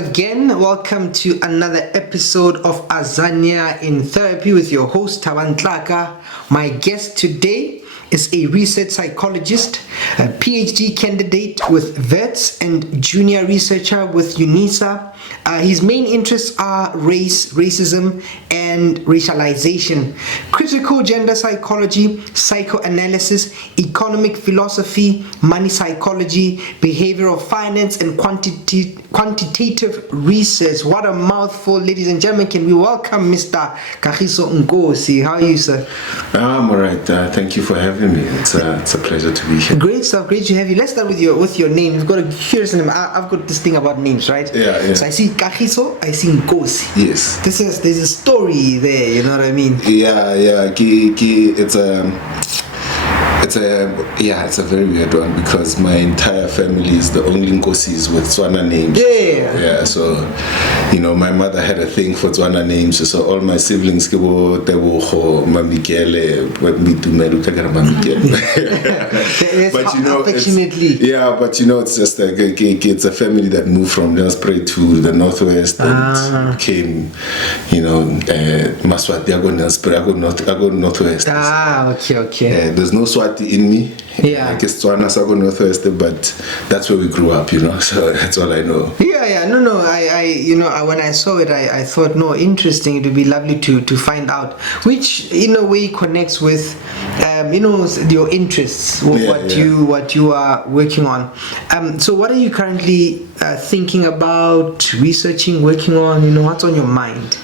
again. Welcome to another episode of Azania in Therapy with your host Tlaka. My guest today is a research psychologist, a PhD candidate with VETS and junior researcher with UNISA. His main interests are race, racism, and racialization, critical gender psychology, psychoanalysis, economic philosophy, money psychology, behavioral finance, and quantitative research. What a mouthful, ladies and gentlemen. Can we welcome Mr. Kagiso Nkosi? How are you, sir? I'm alright. Thank you for having me. It's a pleasure to be here. Great stuff. Great to have you. Let's start with your name. You've got a curious name. I've got this thing about names, right? Yeah. So I see Kagiso, I see Nkosi. Yes. There's a story there. You know what I mean? Yeah. It's a very weird one because my entire family is the only Nkosis with Tswana names. Yeah. So, my mother had a thing for Tswana names. So all my siblings, Kibo, Teboho, Mamikele, But affectionately. Yeah, but it's just like it's a family that moved from Nelspruit to the northwest and came, Maswati. I go northwest. Okay. There's no Swati in me. Yeah. I guess Tswana, I go northwest, but that's where we grew up, so that's all I know. Yeah. No. I when I saw it, I thought, no, interesting. It would be lovely to find out, which in a way connects with, your interests, what you are working on. So what are you currently thinking about, researching, working on? What's on your mind?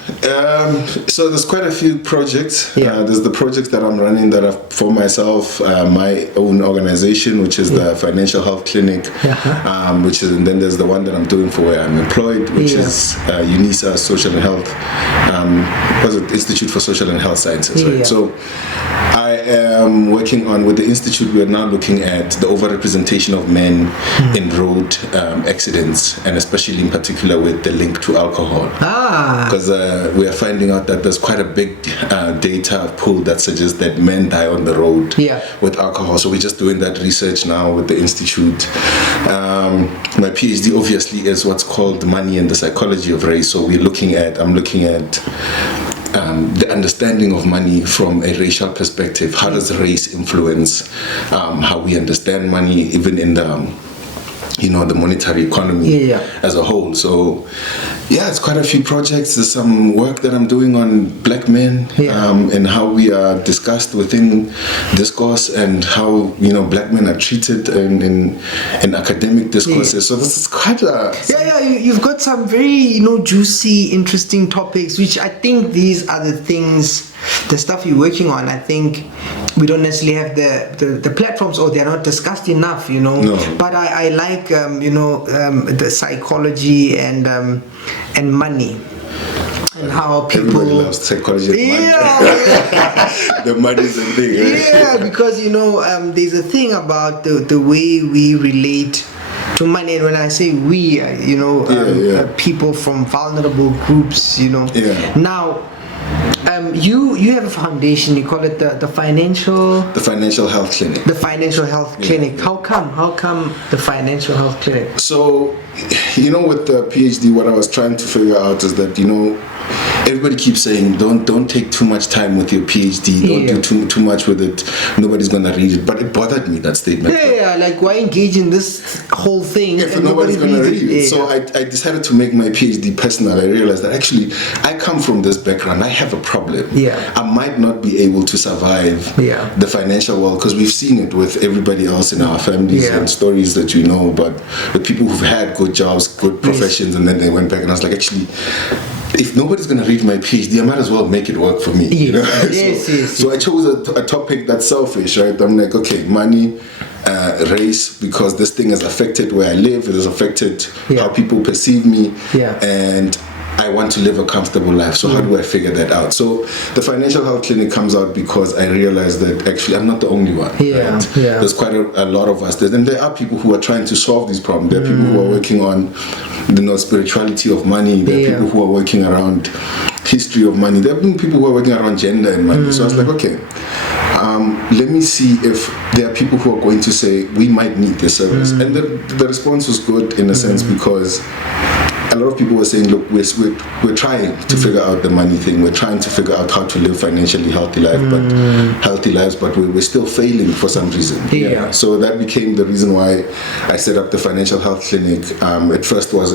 So there's quite a few projects. Yeah. There's the projects that I'm running that are for myself, my own organization, which is the Financial Health Clinic, and then there's the one that I'm doing for where I'm employed, which is UNISA Social and Health, Institute for Social and Health Sciences, right? So I am working on, with the institute, we're now looking at the overrepresentation of men in road accidents, and especially in particular with the link to alcohol. Because we are finding out that there's quite a big data pool that suggests that men die on the road with alcohol. So we're just doing that research now with the institute. My PhD obviously is what's called money and the psychology of race. So I'm looking at the understanding of money from a racial perspective. How does race influence how we understand money, even in the the monetary economy as a whole? So it's quite a few projects. There's some work that I'm doing on black men and how we are discussed within discourse, and how black men are treated in academic discourses. So this is quite a you've got some very juicy, interesting topics, which I think these are the stuff you're working on. I think we don't necessarily have the platforms, or they're not discussed enough, No. But I like the psychology and money, and how people. Everybody loves psychology. The money is a thing. Because there's a thing about the way we relate to money, and when I say we, people from vulnerable groups, Now, you have a foundation. You call it the Financial Health Clinic. The Financial Health Clinic. How come the Financial Health Clinic? So, with the PhD, what I was trying to figure out is that everybody keeps saying don't take too much time with your PhD. Don't do too much with it. Nobody's gonna read it. But it bothered me, that statement. Like, why engage in this whole thing if nobody's gonna read it? So I decided to make my PhD personal. I realized that actually I come from this background. I have a problem. I might not be able to survive the financial world, because we've seen it with everybody else in our families and stories that but the people who've had good jobs, good professions, and then they went back, and I was like, actually, if nobody's going to read my PhD, I might as well make it work for me. So I chose a topic that's selfish, right? I'm like, okay, money, race, because this thing has affected where I live, it has affected how people perceive me, and I want to live a comfortable life. So how do I figure that out? So the Financial Health Clinic comes out because I realized that actually I'm not the only one. There's quite a lot of us. And there are people who are trying to solve these problems. There are people who are working on spirituality of money. There are people who are working around history of money. There are people who are working around gender and money. So I was like, okay, let me see if there are people who are going to say we might need this service. And the response was good in a sense, because a lot of people were saying, look, we're trying to figure out the money thing. We're trying to figure out how to live financially healthy lives, but we're still failing for some reason. Yeah. So that became the reason why I set up the financial health clinic. At first, what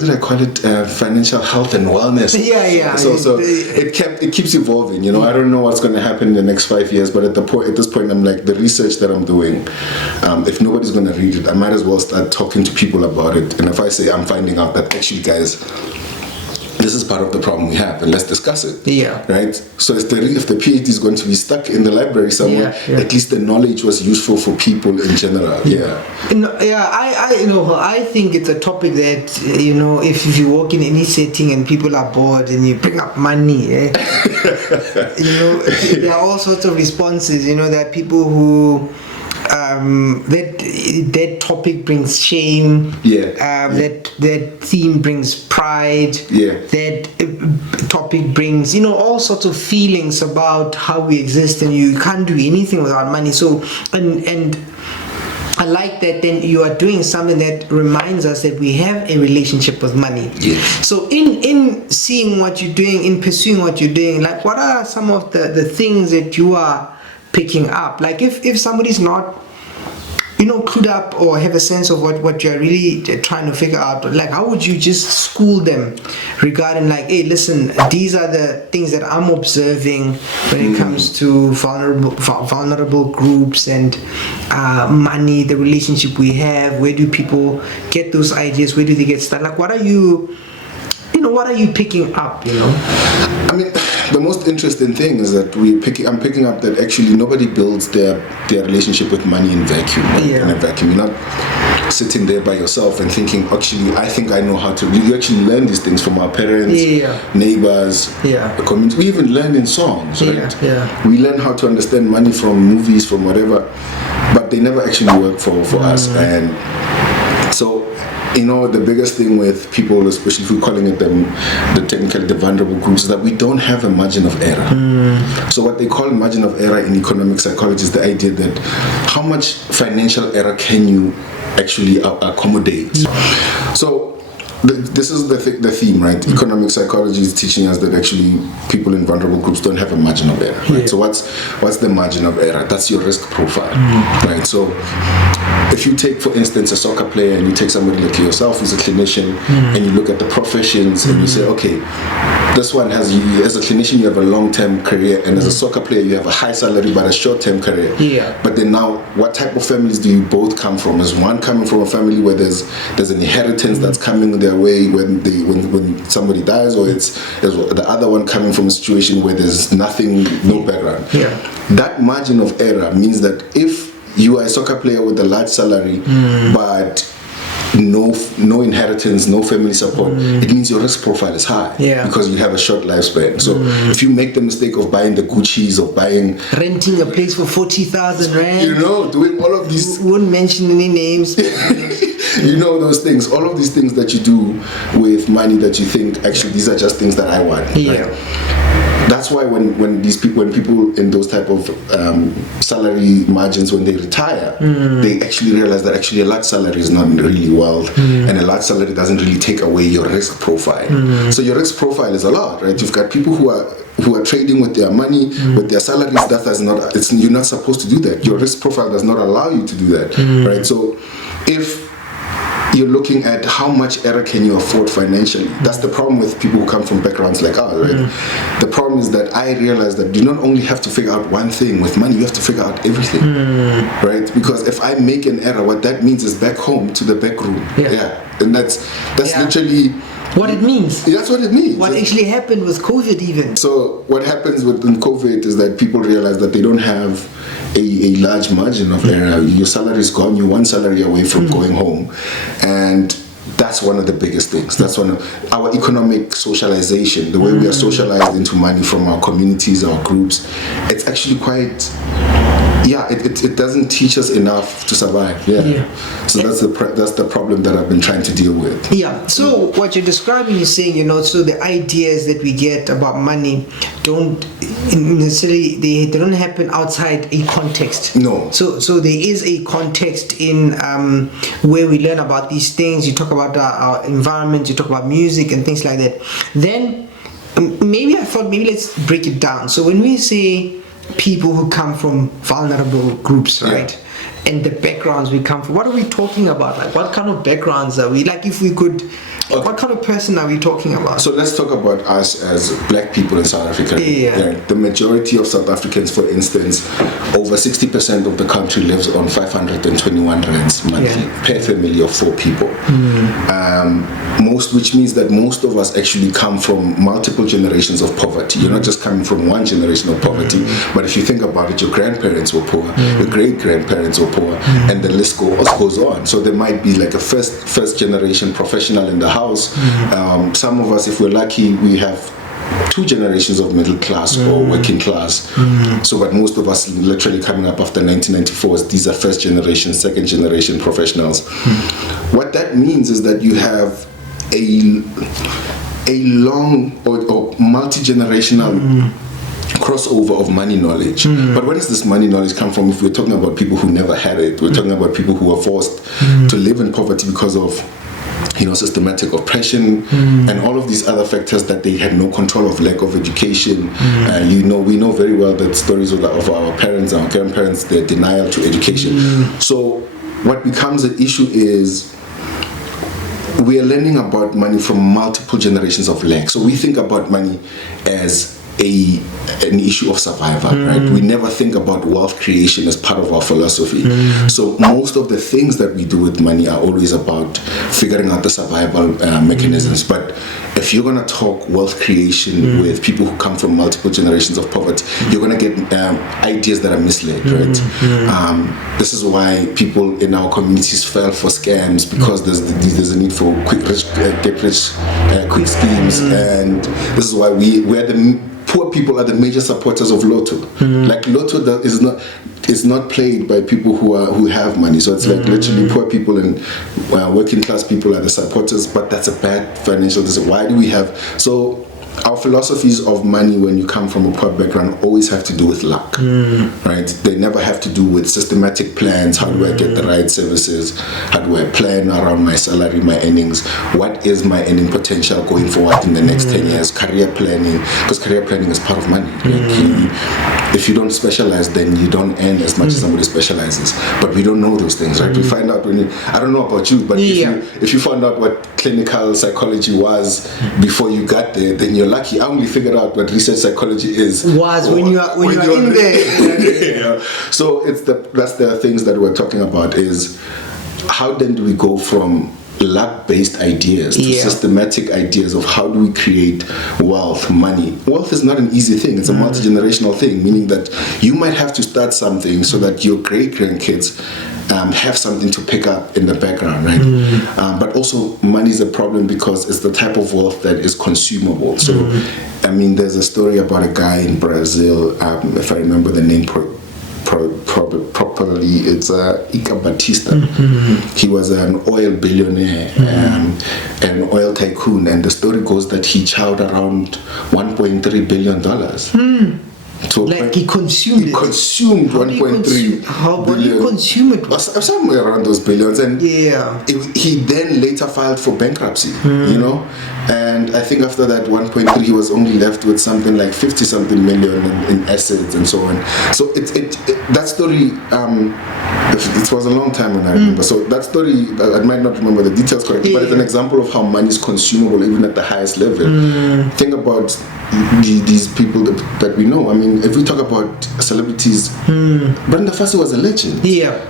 did I call it? Financial health and wellness. Yeah. So it keeps evolving. I don't know what's going to happen in the next 5 years, but at this point, I'm like, the research that I'm doing, if nobody's going to read it, I might as well start talking to people about it. And if I say I'm finding out that actually, guys, this is part of the problem we have, and let's discuss it. Yeah. Right? So if the PhD is going to be stuck in the library somewhere, at least the knowledge was useful for people in general. I think it's a topic that, if you walk in any setting and people are bored and you bring up money, there are all sorts of responses. There are people who that topic brings shame. That theme brings pride. That topic brings all sorts of feelings about how we exist, and you can't do anything without money. So and I like that then you are doing something that reminds us that we have a relationship with money. So in seeing what you're doing, in pursuing what you're doing, like what are some of the things that you are picking up? Like if somebody's not clued up or have a sense of what you're really trying to figure out, like how would you just school them regarding, like, hey, listen, these are the things that I'm observing when it comes to vulnerable groups and money, the relationship we have, where do people get those ideas, where do they get started, like what are you picking up? I mean, the most interesting thing is that I'm picking up that actually nobody builds their relationship with money in vacuum. In a vacuum. You're not sitting there by yourself and thinking, actually, I think I know how to. You actually learn these things from our parents, neighbors, the community. We even learn in songs, right? We learn how to understand money from movies, from whatever, but they never actually work for us. And so, the biggest thing with people, especially if we're calling it the vulnerable groups, is that we don't have a margin of error. So what they call margin of error in economic psychology is the idea that how much financial error can you actually accommodate. So this is the theme, right? Economic psychology is teaching us that actually people in vulnerable groups don't have a margin of error. Right? So what's the margin of error? That's your risk profile, right? So if you take, for instance, a soccer player, and you take somebody like yourself who's a clinician, and you look at the professions, and you say, okay, this one as a clinician you have a long-term career, and as a soccer player you have a high salary but a short-term career. But then now, what type of families do you both come from? Is one coming from a family where there's an inheritance that's coming their way when somebody dies, or is the other one coming from a situation where there's nothing, no background? That margin of error means that if you are a soccer player with a large salary, but no inheritance, no family support, it means your risk profile is high, because you have a short lifespan. So if you make the mistake of buying the Gucci's, of renting a place for 40,000 rand, doing all of these, wouldn't mention any names, those things, all of these things that you do with money that you think, actually, these are just things that I want. Right? That's why when people in those type of salary margins, when they retire, they actually realize that actually a large salary is not really wealth, and a large salary doesn't really take away your risk profile. So your risk profile is a lot, right? You've got people who are trading with their money, with their salaries. You're not supposed to do that. Your risk profile does not allow you to do that, right? So if you're looking at how much error can you afford financially. That's the problem with people who come from backgrounds like ours, right? The problem is that I realized that you not only have to figure out one thing with money, you have to figure out everything, right? Because if I make an error, what that means is back home to the back room. And that's literally what it means. That's what it means. What actually happened with COVID even. So what happens in COVID is that people realize that they don't have a large margin of error. Your salary is gone. You're one salary away from going home. And that's one of the biggest things. That's one of our economic socialization, the way we are socialized into money from our communities, our groups. It's actually quite Yeah, it doesn't teach us enough to survive. So that's the problem that I've been trying to deal with. So what you're describing is saying, so the ideas that we get about money don't necessarily, they don't happen outside a context. No. So there is a context in where we learn about these things. You talk about our environment, you talk about music and things like that. Then maybe let's break it down. So when we say people who come from vulnerable groups, right? And the backgrounds we come from, what are we talking about? Like, what kind of backgrounds are we? Like, if we could, what kind of person are we talking about? So let's talk about us as black people in South Africa. The majority of South Africans, for instance, over 60% of the country lives on 521 rands monthly per family of 4 people. Which means that most of us actually come from multiple generations of poverty. You're not just coming from one generation of poverty, but if you think about it, your grandparents were poor, your great-grandparents were poor, and the list goes on. So there might be like a first generation professional in the house. Some of us, if we're lucky, we have 2 generations of middle class or working class. So but most of us literally coming up after 1994, these are first generation, second generation professionals. What that means is that you have a long or multi-generational crossover of money knowledge. But where does this money knowledge come from? If we're talking about people who never had it, we're talking about people who were forced to live in poverty because of systematic oppression and all of these other factors that they had no control of, lack of education. We know very well that stories of our parents, our grandparents, their denial to education. So what becomes an issue is we are learning about money from multiple generations of lack. So we think about money as an issue of survival, right? We never think about wealth creation as part of our philosophy. So most of the things that we do with money are always about figuring out the survival mechanisms. But if you're going to talk wealth creation with people who come from multiple generations of poverty, you're going to get ideas that are misled, right? This is why people in our communities fell for scams, because there's a need for quick schemes, and this is why we're the poor people are the major supporters of Lotto. Like Lotto is not played by people who have money. So it's like literally poor people and working class people are the supporters, but that's a bad financial decision. Why do we have our philosophies of money when you come from a poor background always have to do with luck, right? They never have to do with systematic plans. How do I get the right services? How do I plan around my salary, my earnings? What is my earning potential going forward in the next 10 years? Career planning, because career planning is part of money. If you don't specialize, then you don't earn as much as somebody specializes. But we don't know those things, right? We find out I don't know about you, but if you found out what clinical psychology was before you got there, then you're lucky. I only figured out what research psychology when you're in there. So that's the things that we're talking about, is how then do we go from luck-based ideas to systematic ideas of how do we create wealth, money. Wealth is not an easy thing. It's a multi-generational thing, meaning that you might have to start something so that your great-grandkids have something to pick up in the background, right? But also money is a problem because it's the type of wealth that is consumable. So, I mean, there's a story about a guy in Brazil, if I remember the name properly, it's Ika Batista. He was an oil billionaire, an oil tycoon, and the story goes that he chowed around $1.3 billion. So he consumed it. Consumed 1.3 how do you consume it? Somewhere around those billions. And he then later filed for bankruptcy, and I think after that 1.3 he was only left with something like 50 something million in assets and so on. So that story, it was a long time when I remember. So that story, I might not remember the details correctly, but it's an example of how money is consumable even at the highest level. Think about these people that we know. I mean, if we talk about celebrities, Brenda Fassie was a legend.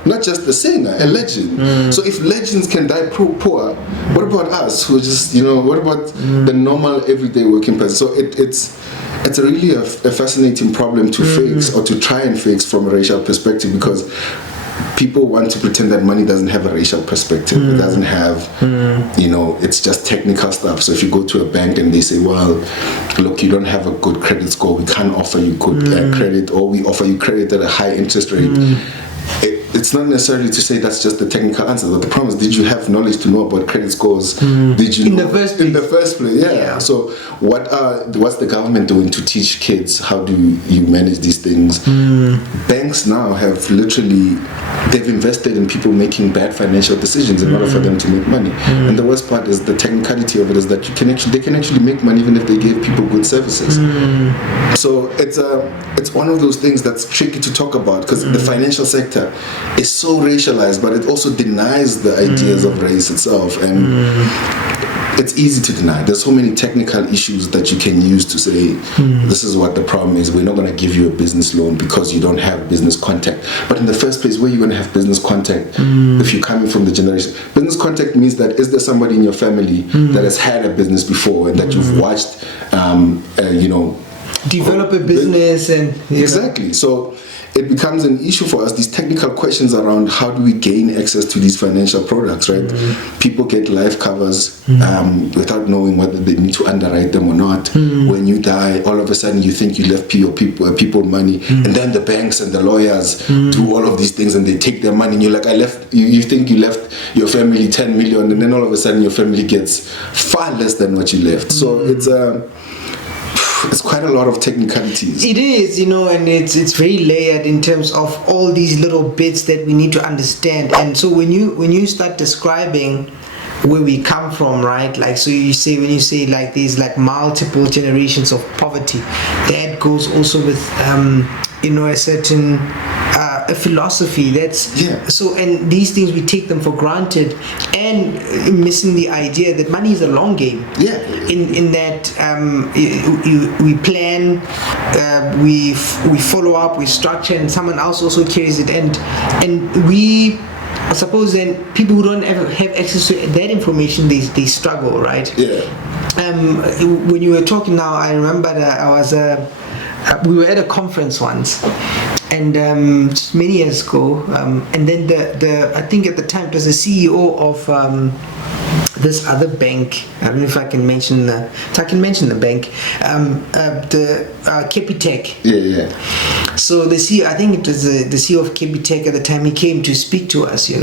Not just a singer, a legend. So if legends can die poor, what about us who just, what about the normal everyday working person? So it's really a fascinating problem to fix, or to try and fix from a racial perspective, because people want to pretend that money doesn't have a racial perspective. It doesn't have, it's just technical stuff. So if you go to a bank and they say, well, look, you don't have a good credit score, we can't offer you good credit, or we offer you credit at a high interest rate. It's not necessarily to say that's just the technical answer, but the problem is, did you have knowledge to know about credit scores? Did you in the first place? Yeah. So what's the government doing to teach kids how do you manage these things? Banks now have they've invested in people making bad financial decisions in order for them to make money. And the worst part is the technicality of it is that they can actually make money even if they give people good services. So it's one of those things that's tricky to talk about, because the financial sector is so racialized, but it also denies the ideas of race itself, and it's easy to deny. There's so many technical issues that you can use to say, this is what the problem is. We're not going to give you a business loan because you don't have business contact. But in the first place, where are you going to have business contact if you're coming from the generation? Business contact means that is there somebody in your family that has had a business before and that you've watched, develop a business and exactly. So it becomes an issue for us, these technical questions around how do we gain access to these financial products, right? People get life covers without knowing whether they need to underwrite them or not. When you die, all of a sudden you think you left people money, and then the banks and the lawyers do all of these things and they take their money, and you're like, you think you left your family 10 million, and then all of a sudden your family gets far less than what you left. So it's quite a lot of technicalities. It is, and it's very layered in terms of all these little bits that we need to understand. And so when you start describing where we come from, right? Like, so when you say like these like multiple generations of poverty, that goes also with a certain a philosophy that's so, and these things we take them for granted, and missing the idea that money is a long game. In that we plan, we follow up, we structure, and someone else also carries it, and we, I suppose, then people who don't ever have access to that information, they struggle, right? When you were talking now, I remember that we were at a conference once, and many years ago, and then I think at the time it was the CEO of this other bank. I don't know if I can mention the bank, the Capitec. So the CEO, I think it was the CEO of Capitec at the time, he came to speak to us. I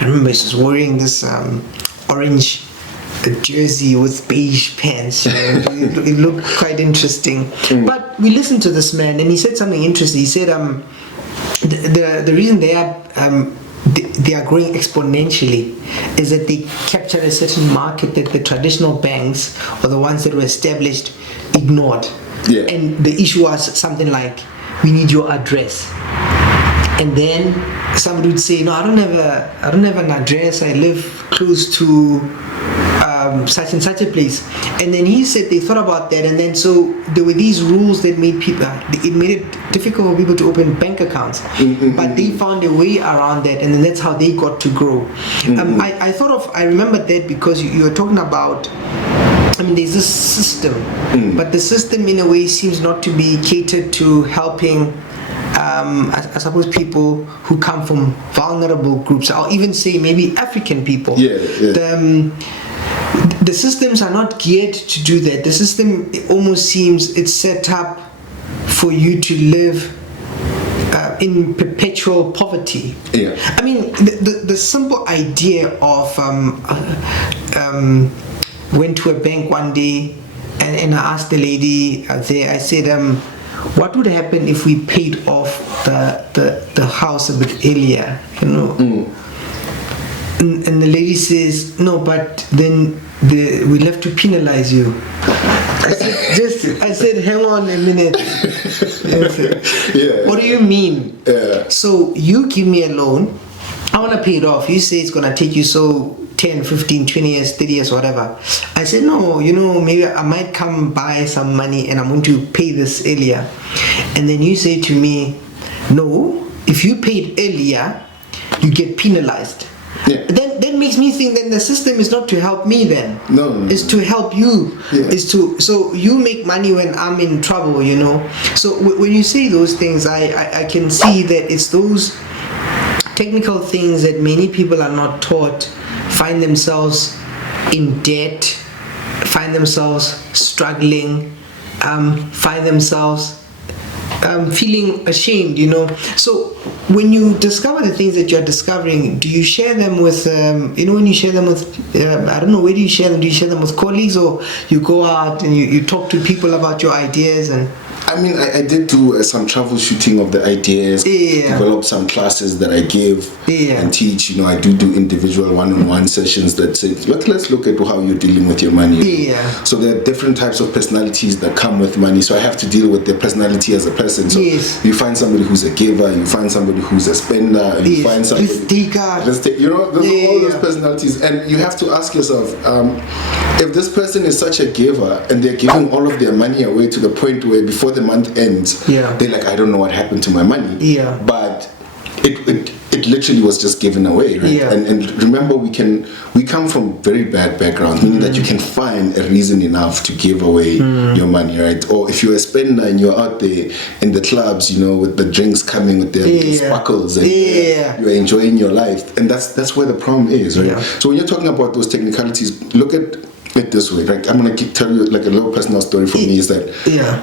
remember he was wearing this orange jersey with beige pants. It looked quite interesting. But we listened to this man, and he said something interesting. He said the reason they are growing exponentially is that they captured a certain market that the traditional banks, or the ones that were established, ignored. And the issue was something like, we need your address. And then somebody would say, no, I don't have an address, I live close to such and such a place. And then he said they thought about that, and then so there were these rules that made it difficult for people to open bank accounts. But they found a way around that, and then that's how they got to grow. I remembered that because you were talking about, there's this system, but the system in a way seems not to be catered to helping I suppose people who come from vulnerable groups. I'll even say maybe African people. The systems are not geared to do that. The system, it almost seems it's set up for you to live in perpetual poverty. The simple idea of went to a bank one day, and I asked the lady there, I said, what would happen if we paid off the house a bit earlier, And the lady says, no, but then we'll have to penalize you. I said, hang on a minute. What do you mean? So you give me a loan, I want to pay it off. You say it's going to take you 10, 15, 20 years, 30 years, whatever. I said, no, maybe I might come buy some money and I'm going to pay this earlier. And then you say to me, no, if you paid earlier, you get penalized. Then that makes me think that the system is not to help me then. No. It's to help you. So you make money when I'm in trouble, So when you say those things, I can see that it's those technical things that many people are not taught, find themselves in debt, find themselves struggling, find themselves feeling ashamed, So when you discover the things that you're discovering, do you share them with, when you share them with, I don't know, where do you share them? Do you share them with colleagues, or you go out and you talk to people about your ideas? And I mean, I did do some troubleshooting of the ideas, develop some classes that I give and teach. I do individual one-on-one sessions that say, let's look at how you're dealing with your money. So there are different types of personalities that come with money. So I have to deal with their personality as a person. So you find somebody who's a giver, you find somebody who's a spender, you find somebody... all those personalities. And you have to ask yourself, if this person is such a giver and they're giving all of their money away to the point where before the month ends, they're like, I don't know what happened to my money. But it literally was just given away, right? And remember, we come from very bad backgrounds, meaning that you can find a reason enough to give away your money, right? Or if you're a spender and you're out there in the clubs, with the drinks coming with the sparkles, and you're enjoying your life, and that's where the problem is, right? So when you're talking about those technicalities, look at it this way, right? I'm gonna tell you like a little personal story for me is that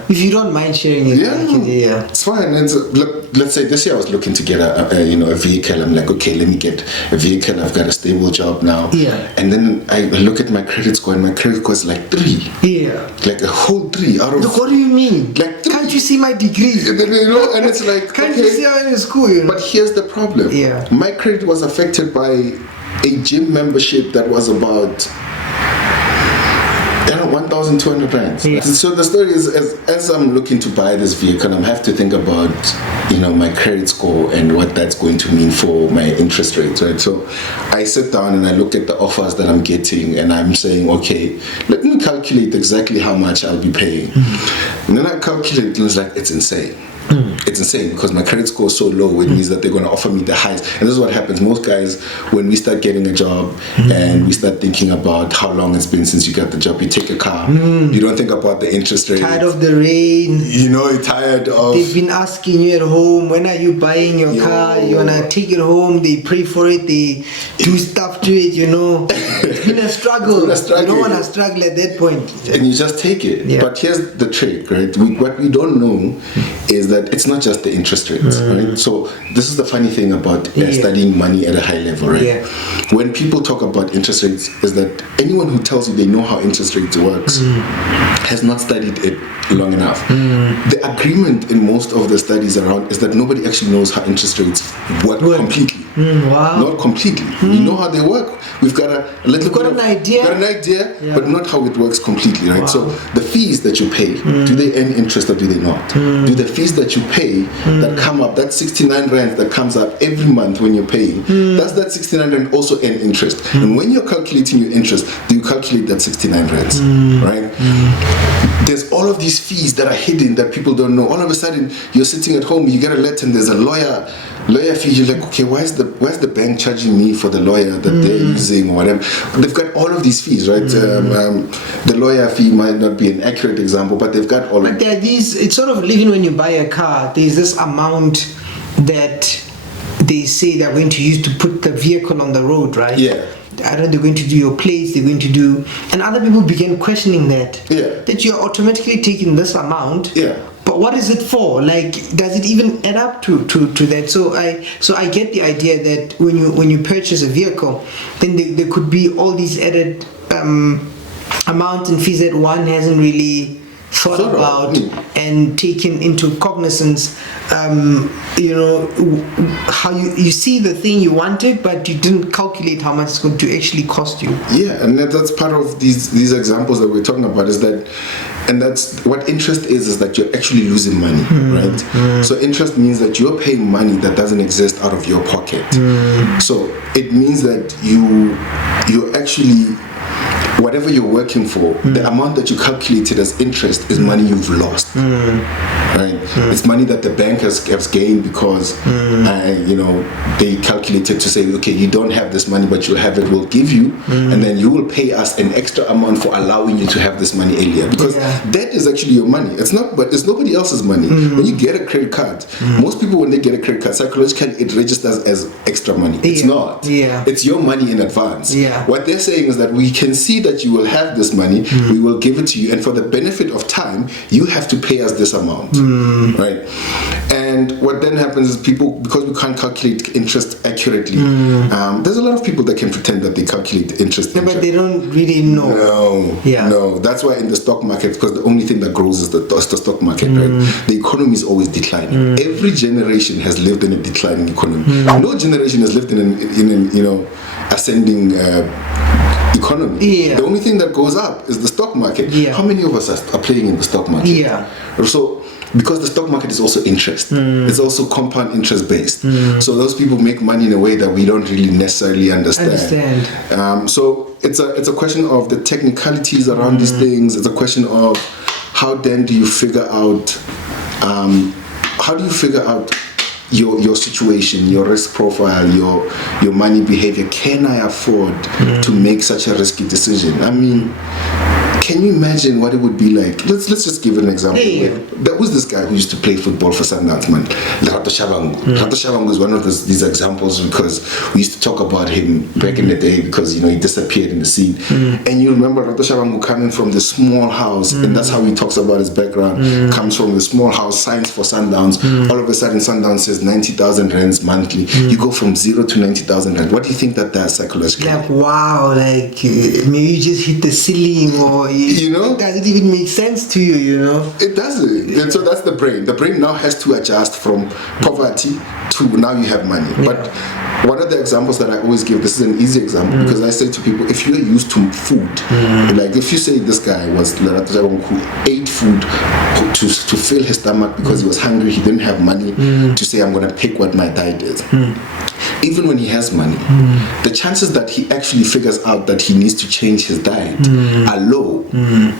if you don't mind sharing it, it's fine. And so, look, let's say this year I was looking to get a vehicle. I'm like, okay, let me get a vehicle. I've got a stable job now. And then I look at my credit score, and my credit score is like 3. Like a whole 3 out of. Look, what do you mean? Like 3. Can't you see my degree? And it's like, can't you see I'm in school? But here's the problem. My credit was affected by a gym membership that was about 1,200 rand. So the story is, as I'm looking to buy this vehicle, I have to think about, my credit score and what that's going to mean for my interest rates, right? So I sit down and I look at the offers that I'm getting, and I'm saying, okay, let me calculate exactly how much I'll be paying. And then I calculate, and it's like, it's insane. It's insane because my credit score is so low. It means that they're going to offer me the highest. And this is what happens. Most guys, when we start getting a job and we start thinking about how long it's been since you got the job, you take a car. You don't think about the interest rate. Tired of the rain. You're tired of... They've been asking you at home, when are you buying your car? You want to take it home. They pray for it. They do stuff to it, It's been a struggle. You don't want to struggle at that point. And you just take it. But here's the trick, right? What we don't know is that it's not just the interest rates, right? So this is the funny thing about studying money at a high level, right? When people talk about interest rates, is that anyone who tells you they know how interest rates works has not studied it long enough. The agreement in most of the studies around is that nobody actually knows how interest rates work completely. Not completely. We know how they work. We've got a little bit of an idea, but not how it works completely, right? So the fees that you pay, do they earn interest or do they not? Do the fees that you pay that come up, that 69 rand that comes up every month when you're paying, does that 69 rand also earn interest? And when you're calculating your interest, do you calculate that 69 rands, right? There's all of these fees that are hidden that people don't know. All of a sudden, you're sitting at home, you get a letter, and there's a lawyer fee. You're like, okay, why is the bank charging me for the lawyer that they're using or whatever? They've got all of these fees, right? The lawyer fee might not be an accurate example, but they've got all. But there are these. It's sort of even when you buy a car, there's this amount that they say they're going to use to put the vehicle on the road, right? I don't know, they're going to do your plates, they're going to do, and other people began questioning that. That you're automatically taking this amount. But what is it for? Like, does it even add up to that? So I get the idea that when you purchase a vehicle, then there could be all these added amounts and fees that one hasn't really thought about and taken into cognizance. How you see the thing you wanted, but you didn't calculate how much it's going to actually cost you. And that's part of these examples that we're talking about, is that, and that's what interest is that you're actually losing money, right? So interest means that you're paying money that doesn't exist out of your pocket. So it means that you're actually, whatever you're working for, the amount that you calculated as interest is money you've lost. Right? It's money that the bank has gained because they calculated to say, okay, you don't have this money, but you'll have it, we'll give you, and then you will pay us an extra amount for allowing you to have this money earlier, because that is actually your money. It's nobody else's money. When you get a credit card, most people, when they get a credit card, psychologically it registers as extra money. It's not. It's your money in advance. What they're saying is that we can see that you will have this money, we will give it to you, and for the benefit of time, you have to pay us this amount. Right? And what then happens is people, because we can't calculate interest accurately, there's a lot of people that can pretend that they calculate interest. But they don't really know. No. That's why in the stock market, because the only thing that grows is the stock market, right? The economy is always declining. Every generation has lived in a declining economy. No generation has lived in an ascending economy. The only thing that goes up is the stock market. How many of us are playing in the stock market? So because the stock market is also interest, it's also compound interest based. So those people make money in a way that we don't really necessarily understand. So it's a question of the technicalities around these things. It's a question of how then do you figure out your situation, your risk profile, your money behavior. Can I afford to make such a risky decision? I mean, can you imagine what it would be like? Let's just give an example. There was this guy who used to play football for Sundowns, man. Thabang. Thabang was one of these examples, because we used to talk about him back in the day, because he disappeared in the scene. And you remember Thabang coming from the small house, and that's how he talks about his background. Comes from the small house, signs for Sundowns. All of a sudden, Sundowns says 90,000 rands monthly. You go from 0 to 90,000 rand. What do you think that does psychologically? Like, wow, like maybe you just hit the ceiling, or does it even make sense to you? It doesn't. And so that's the brain. The brain now has to adjust from poverty to now you have money. But one of the examples that I always give, this is an easy example, because I say to people, if you're used to food, like if you say this guy was who ate food to fill his stomach because he was hungry, he didn't have money, to say I'm going to pick what my diet is. Even when he has money, the chances that he actually figures out that he needs to change his diet are low,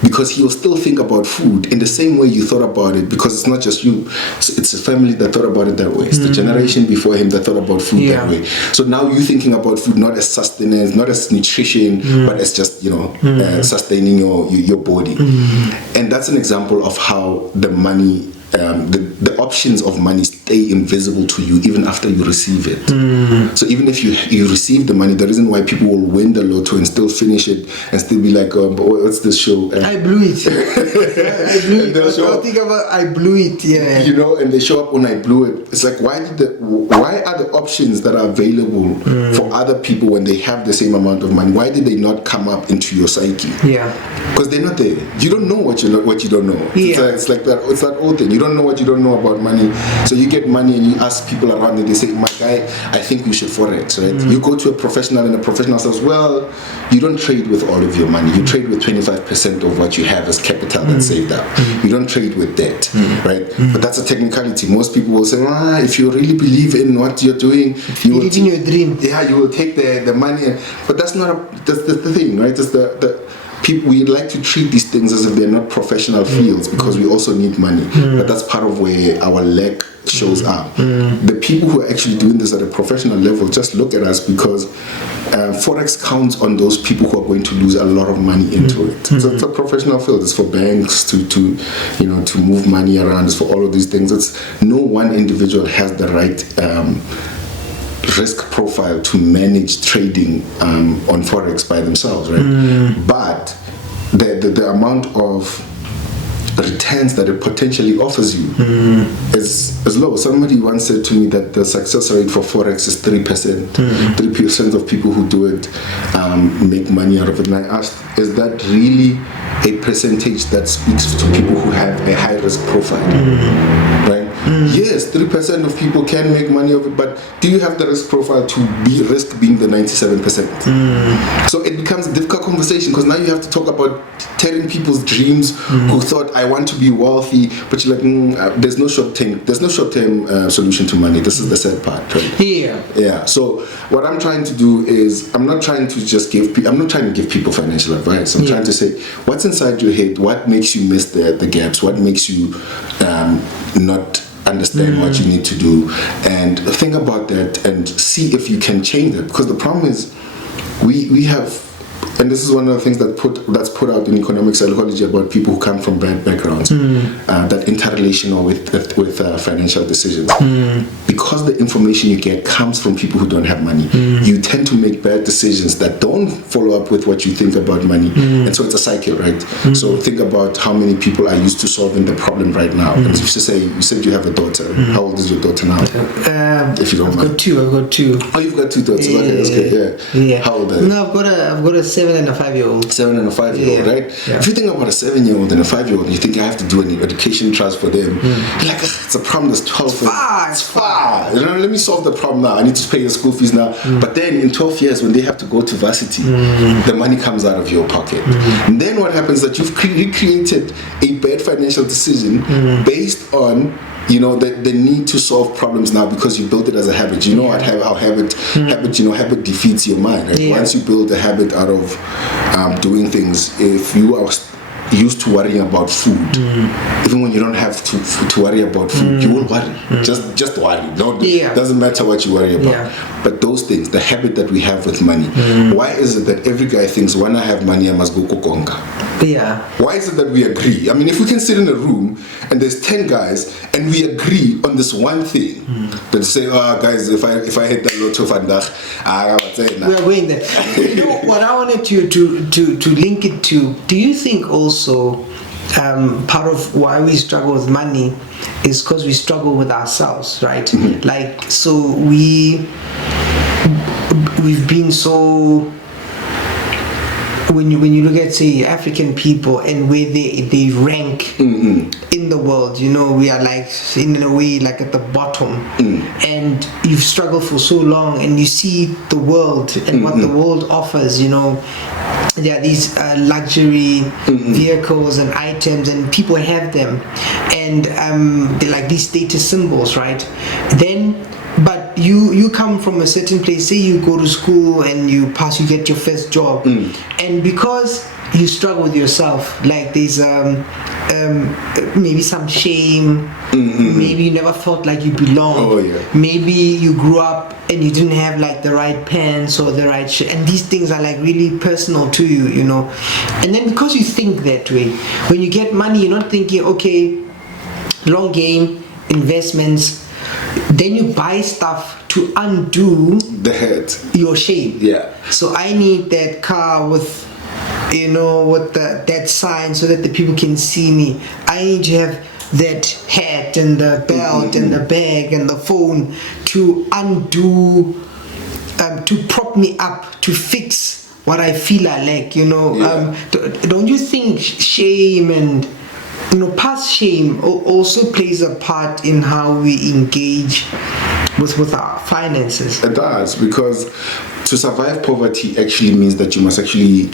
because he will still think about food in the same way you thought about it, because it's not just you, it's a family that thought about it that way. It's the generation before him that thought about food that way. So now you're thinking about food not as sustenance, not as nutrition, but as just sustaining your body. And that's an example of how the money, the options of money stay invisible to you even after you receive it. So even if you receive the money, the reason why people will win the lotto and still finish it and still be like, what's this show? I blew it. I blew it. Think about I blew it. And they show up when I blew it. It's like, why are the options that are available for other people when they have the same amount of money, why did they not come up into your psyche? Because they're not there. You don't know what you don't know. It's like that. It's that old thing. You don't know what you don't know about money. So you get money and you ask people around and they say, my guy, I think you should forex, right? You go to a professional and a professional says, well, you don't trade with all of your money. You trade with 25% of what you have as capital that's saved up. You don't trade with debt, right? But that's a technicality. Most people will say, if you really believe in what you're doing, you will in your dream. You will take the money. But that's the thing, right? That's the people, we like to treat these things as if they're not professional fields, because we also need money. But that's part of where our lack shows up. The people who are actually doing this at a professional level just look at us, because forex counts on those people who are going to lose a lot of money into it. So it's a professional field. It's for banks to move money around. It's for all of these things. It's no one individual has the right risk profile to manage trading on forex by themselves, right? But the amount of returns that it potentially offers you is low. Somebody once said to me that the success rate for forex is 3%. 3% of people who do it make money out of it. And I asked, is that really a percentage that speaks to people who have a high risk profile, right? Yes, 3% of people can make money of it, but do you have the risk profile to risk being the 97%? So it becomes a difficult conversation, because now you have to talk about telling people's dreams who thought, I want to be wealthy, but you're like, there's no short-term solution to money. This is the sad part, right? Yeah. So what I'm trying to do is, I'm not trying to give people financial advice. I'm trying to say, what's inside your head? What makes you miss the gaps? What makes you not understand what you need to do? And think about that and see if you can change that. Because the problem is, we have, and this is one of the things that's put out in economic psychology about people who come from bad backgrounds, that interrelation with financial decisions. Because the information you get comes from people who don't have money, you tend to make bad decisions that don't follow up with what you think about money. And so it's a cycle, right? So think about how many people are used to solving the problem right now. And you said you have a daughter. How old is your daughter now? If you don't mind. I've got two. Oh, you've got two daughters. Okay, that's good. Yeah. How old are they? No, I've got a 7 and a 5-year-old. 7 and a 5-year-old, right? Yeah. If you think about a 7-year-old and a 5-year-old, you think I have to do an education trust for them. You're like, it's a problem that's 12. It's far. You know, let me solve the problem now. I need to pay the school fees now. But then in 12 years, when they have to go to varsity, the money comes out of your pocket. And then what happens is that you've recreated a bad financial decision based on the need to solve problems now, because you built it as a habit. You know what? How habit defeats your mind. Right? Once you build a habit out of doing things, if you are used to worrying about food, even when you don't have to worry about food, you will worry. Just worry. Doesn't matter what you worry about. But those things, the habit that we have with money, why is it that every guy thinks, when I have money, I must go kokonga? Why is it that we agree? I mean, if we can sit in a room and there's 10 guys and we agree on this one thing, that say, guys, if I hit the lotto vandag, we are going there. What I wanted to link it to, do you think also part of why we struggle with money is because we struggle with ourselves, right? Like, so we've been so, when you look at, say, African people and where they rank in the world, we are like, in a way, like at the bottom. And you've struggled for so long, and you see the world and what the world offers. There are these luxury vehicles and items, and people have them, and they're like these status symbols, right? But you come from a certain place, say you go to school and you pass, you get your first job, and because you struggle with yourself, like there's maybe some shame, maybe you never felt like you belonged, maybe you grew up and you didn't have like the right pants or the right shirt, and these things are like really personal to you, and then because you think that way, when you get money, you're not thinking, okay, long game, investments, then you buy stuff to undo your shame. So I need that car with that sign so that the people can see me. I need to have that hat and the belt and the bag and the phone to undo, to prop me up, to fix what I feel I lack. Don't you think shame and past shame also plays a part in how we engage with our finances? It does, because to survive poverty actually means that you must actually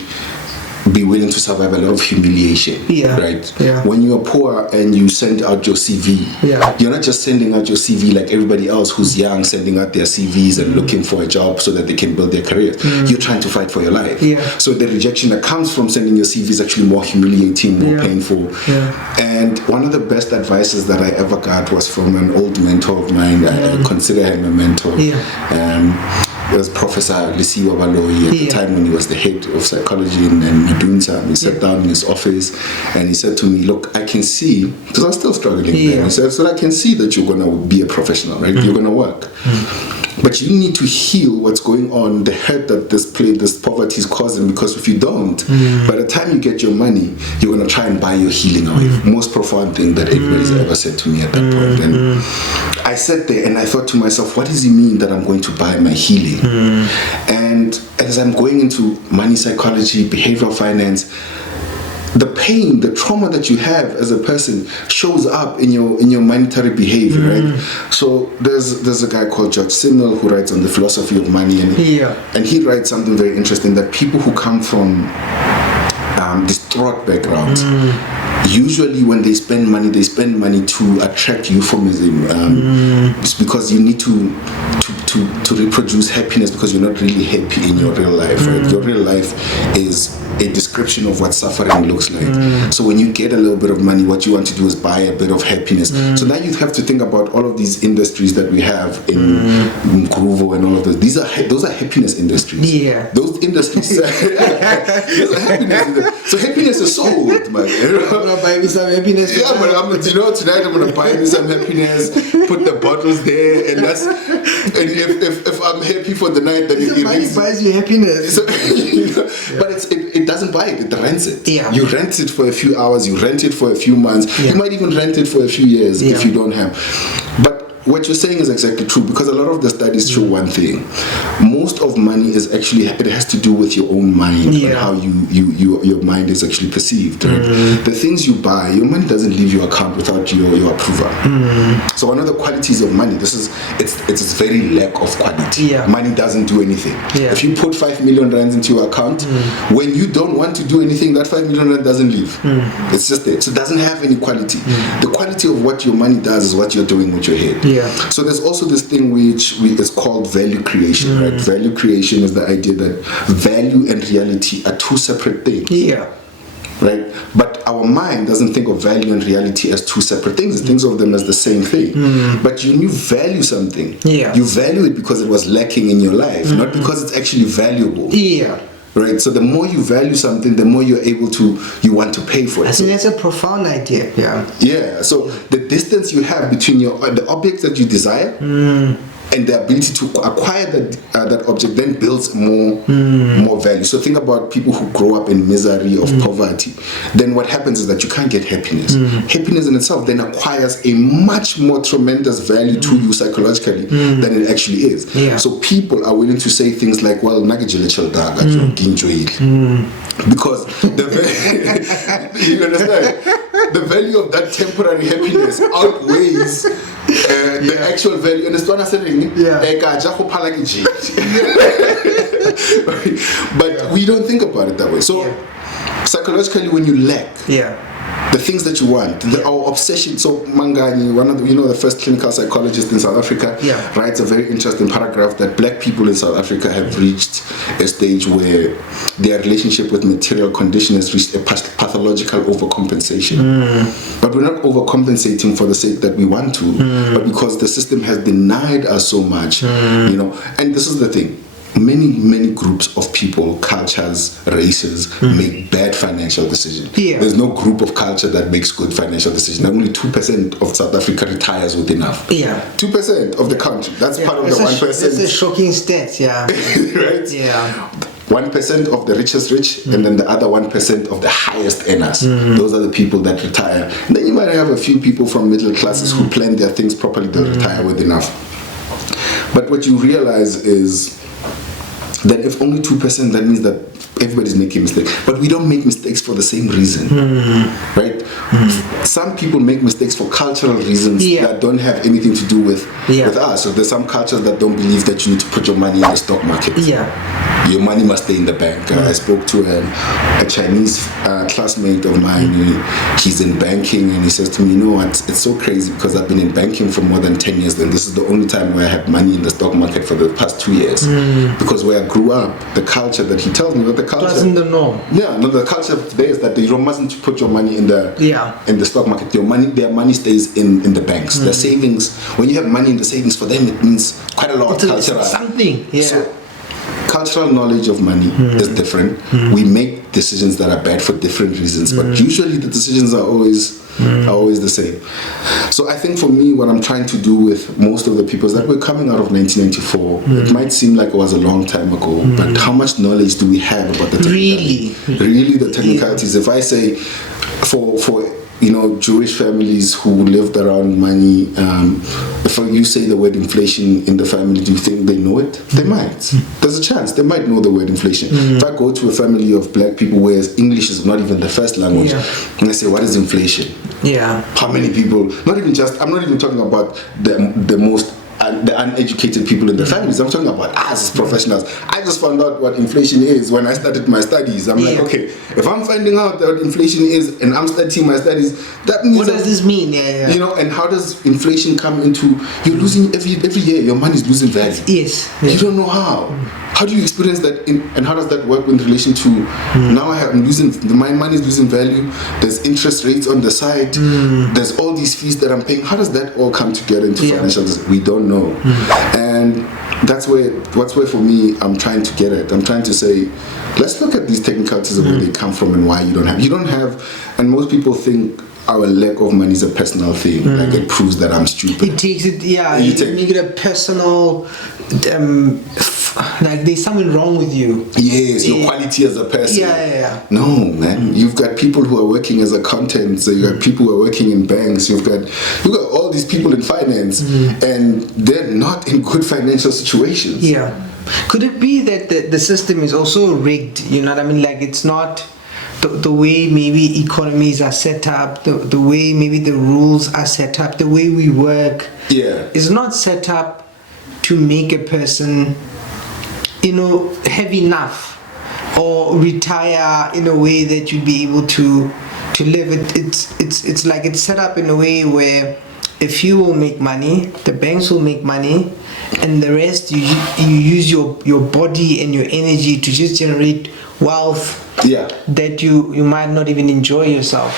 be willing to survive a lot of humiliation, right? When you are poor and you send out your CV, you're not just sending out your CV like everybody else who's young, sending out their CVs and looking for a job so that they can build their career. You're trying to fight for your life. So the rejection that comes from sending your CV is actually more humiliating, more painful. And one of the best advices that I ever got was from an old mentor of mine. I consider him a mentor. It was Professor Lisiwa Baloyi at the time when he was the head of psychology in Medunza. He sat down in his office and he said to me, look, I can see, because I was still struggling then. He said, so I can see that you're going to be a professional, right? You're going to work. But you need to heal what's going on, the hurt that this poverty is causing, because if you don't, by the time you get your money, you're going to try and buy your healing away. Most profound thing that anybody's ever said to me at that point. And I sat there and I thought to myself, what does it mean that I'm going to buy my healing? And as I'm going into money psychology, behavioral finance, the pain, the trauma that you have as a person shows up in your monetary behavior, right? So there's a guy called George Simmel who writes on the philosophy of money, and he writes something very interesting, that people who come from distraught backgrounds, usually when they spend money to attract euphemism. It's because you need to reproduce happiness, because you're not really happy in your real life, right? Your real life is a description of what suffering looks like. So when you get a little bit of money, what you want to do is buy a bit of happiness. So now you have to think about all of these industries that we have in Gruvo and all of those. Those are happiness industries. Yeah. Those industries. Those are happiness industries. So happiness is sold, man. I'm gonna buy me some happiness. Yeah, but tonight I'm gonna buy me some happiness. Put the bottles there, and if I'm happy for the night, then it buys you happiness. So, but it doesn't buy it, it rents it. Yeah. You rent it for a few hours, you rent it for a few months, you might even rent it for a few years if you don't have. But what you're saying is exactly true, because a lot of the studies show one thing. Most of money is actually, it has to do with your own mind and how your mind is actually perceived, right? The things you buy, your money doesn't leave your account without your approval. So one of the qualities of money, it's its very lack of quality. Money doesn't do anything. If you put 5 million rands into your account, when you don't want to do anything, that 5 million rand doesn't leave. It's just there. So it doesn't have any quality. The quality of what your money does is what you're doing with your head. So there's also this thing which is called value creation, right? Value creation is the idea that value and reality are two separate things. Right? But our mind doesn't think of value and reality as two separate things. It thinks of them as the same thing. But when you value something, you value it because it was lacking in your life, not because it's actually valuable. Right, so the more you value something, the more you're able to, you want to pay for it. I think that's a profound idea. Yeah. So the distance you have between the objects that you desire and the ability to acquire that object then builds more value. So think about people who grow up in misery of poverty. Then what happens is that you can't get happiness. Happiness in itself then acquires a much more tremendous value to you psychologically than it actually is. So people are willing to say things like, well, because you understand, the value of that temporary happiness outweighs the actual value. And it's what I said, but we don't think about it that way. So psychologically, when you lack the things that you want, our obsession. So Mangani, one of the, the first clinical psychologist in South Africa, writes a very interesting paragraph that black people in South Africa have reached a stage where their relationship with material condition has reached a pathological overcompensation. But we're not overcompensating for the sake that we want to, but because the system has denied us so much, And this is the thing. Many groups of people, cultures, races make bad financial decisions. There's no group of culture that makes good financial decisions. Only 2% of South Africa retires with enough. 2% of the country. That's part of the 1%. That's a shocking stat, right? 1% of the richest rich, and then the other 1% of the highest earners. Those are the people that retire. And then you might have a few people from middle classes who plan their things properly, they'll retire with enough. But what you realize is that if only 2%, that means that everybody's making mistakes. But we don't make mistakes for the same reason, right? Some people make mistakes for cultural reasons that don't have anything to do with us. So there's some cultures that don't believe that you need to put your money in the stock market. Your money must stay in the bank. I spoke to a Chinese classmate of mine. He's in banking, and he says to me, it's so crazy because I've been in banking for more than 10 years, and this is the only time where I have money in the stock market for the past 2 years. Because where I grew up, the culture that he tells me, that the culture wasn't the norm. The culture today is that you mustn't put your money in the stock market. Their money stays in the banks. The savings, when you have money in the savings, for them it means quite a lot of cultural. Something. So, cultural knowledge of money is different. We make decisions that are bad for different reasons, but usually the decisions are always the same. So I think for me, what I'm trying to do with most of the people is that we're coming out of 1994. It might seem like it was a long time ago, but how much knowledge do we have about the technicalities? Really the technicalities. If I say for Jewish families who lived around money. If you say the word inflation in the family, do you think they know it? They might. There's a chance they might know the word inflation. If I go to a family of black people where English is not even the first language, and I say, what is inflation? How many people? I'm not even talking about the most the uneducated people in the families. I'm talking about us as professionals. I just found out what inflation is when I started my studies. I'm like, okay, if I'm finding out what inflation is and I'm starting my studies, that means what does this mean? And how does inflation come into? You're losing every year. Your money is losing value. Yes. You don't know how. How do you experience that? And how does that work in relation to now? I'm losing my money is losing value. There's interest rates on the side. There's all these fees that I'm paying. How does that all come together into financial? We don't know, and that's where for me I'm trying to get at. I'm trying to say, let's look at these technicalities of where they come from and why you don't have. And most people think our lack of money is a personal thing. Like it proves that I'm stupid. It takes it, you make it a personal. Like there's something wrong with you. Yes, your quality as a person. No, man. You've got people who are working as accountants. So you've got people who are working in banks. You've got all these people in finance, and they're not in good financial situations. Could it be that the system is also rigged? You know what I mean? Like it's not the way maybe economies are set up, the way maybe the rules are set up, the way we work is not set up to make a person have enough or retire in a way that you'd be able to live. It's like it's set up in a way where a few will make money, the banks will make money, and the rest you use your body and your energy to just generate wealth that you might not even enjoy yourself.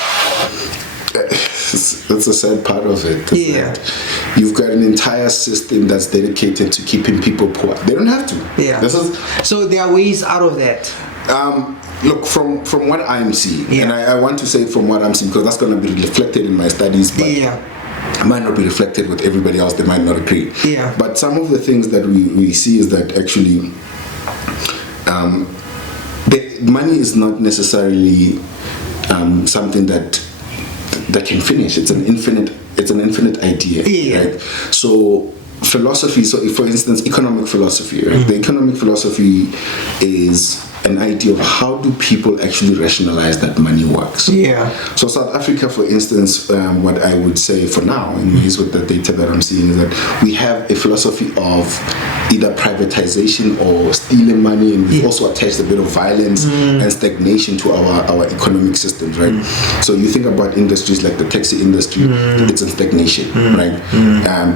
That's a sad part of it. You've got an entire system that's dedicated to keeping people poor. They don't have to. So there are ways out of that. Look, from what I'm seeing, and I want to say from what I'm seeing, because that's going to be reflected in my studies, but it might not be reflected with everybody else. They might not agree. But some of the things that we see is that actually money is not necessarily something that can finish. It's an infinite idea, right? So philosophy, for instance, economic philosophy, right? The economic philosophy is an idea of how do people actually rationalize that money works. So South Africa, for instance, what I would say for now, and here's with the data that I'm seeing, is that we have a philosophy of either privatization or stealing money, and we've also attached a bit of violence and stagnation to our economic systems, right? So you think about industries like the taxi industry, it's in stagnation, right?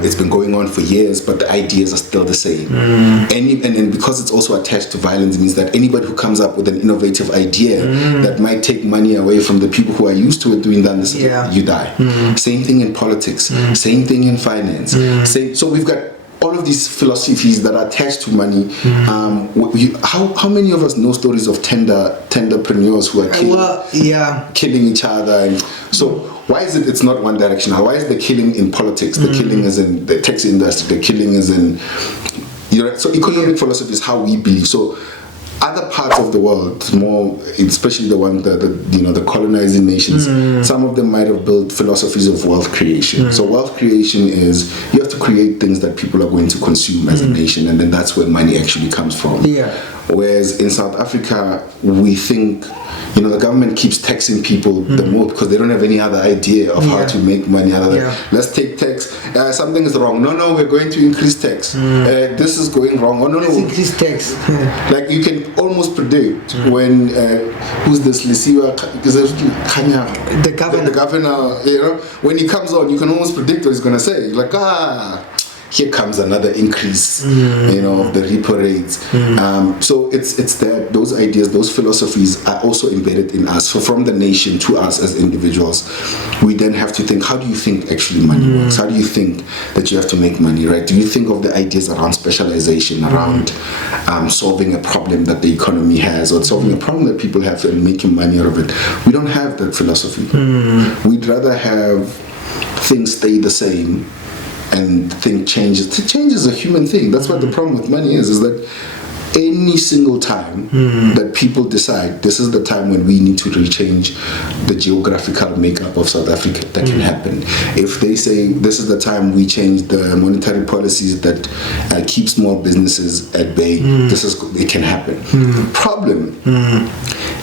It's been going on for years, but the ideas are still the same. And because it's also attached to violence, it means that anybody who comes up with an innovative idea that might take money away from the people who are used to it doing that, you die. Same thing in politics, same thing in finance. So we've got all of these philosophies that are attached to money. How many of us know stories of tenderpreneurs who are killing each other? And so why is it's not one directional? Why is the killing in politics? The killing is in the taxi industry. The killing is in so economic philosophy is how we believe. So other parts of the world, more especially the colonizing nations, some of them might have built philosophies of wealth creation. So wealth creation is you have to create things that people are going to consume as a nation, and then that's where money actually comes from. Whereas in South Africa, we think the government keeps taxing people the more because they don't have any other idea of how to make money other than let's take tax. Something is wrong. No, we're going to increase tax. This is going wrong. Oh no, let's increase tax. Like you can almost predict when who's this Lisiwa, the governor, when he comes on, you can almost predict what he's going to say. Like here comes another increase, of the repo rates. So it's that those ideas, those philosophies are also embedded in us. So from the nation to us as individuals, we then have to think, how do you think actually money works? How do you think that you have to make money, right? Do you think of the ideas around specialization, around solving a problem that the economy has, or solving a problem that people have and making money out of it? We don't have that philosophy. We'd rather have things stay the same and think changes. Change is a human thing. That's what the problem with money is that any single time that people decide this is the time when we need to rechange the geographical makeup of South Africa, that can happen. If they say this is the time we change the monetary policies that keep small businesses at bay, it can happen. The problem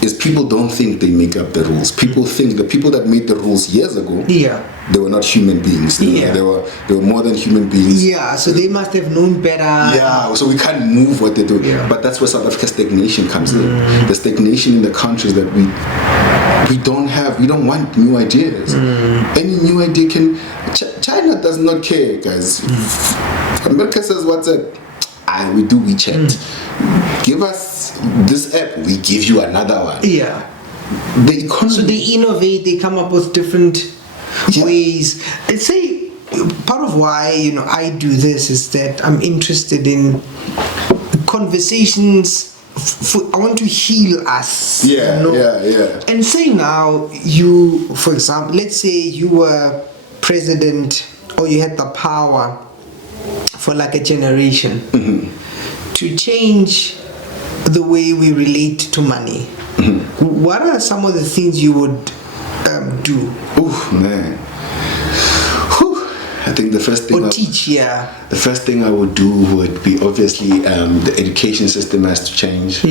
is people don't think they make up the rules. People think the people that made the rules years ago, they were not human beings. They were more than human beings. So they must have known better. So we can't move what they do. But that's where South Africa's stagnation comes in. The stagnation in the countries that we don't want new ideas. Any new idea can. China does not care, guys. America says, what's it? We do WeChat. Give us this app, we give you another one. The economy. So they innovate, they come up with different ways. I'd say part of why I do this is that I'm interested in conversations. I want to heal us. And say now you, for example, let's say you were president or you had the power for like a generation to change the way we relate to money. What are some of the things you would do? Man. I think the first thing the first thing I would do would be obviously the education system has to change. Do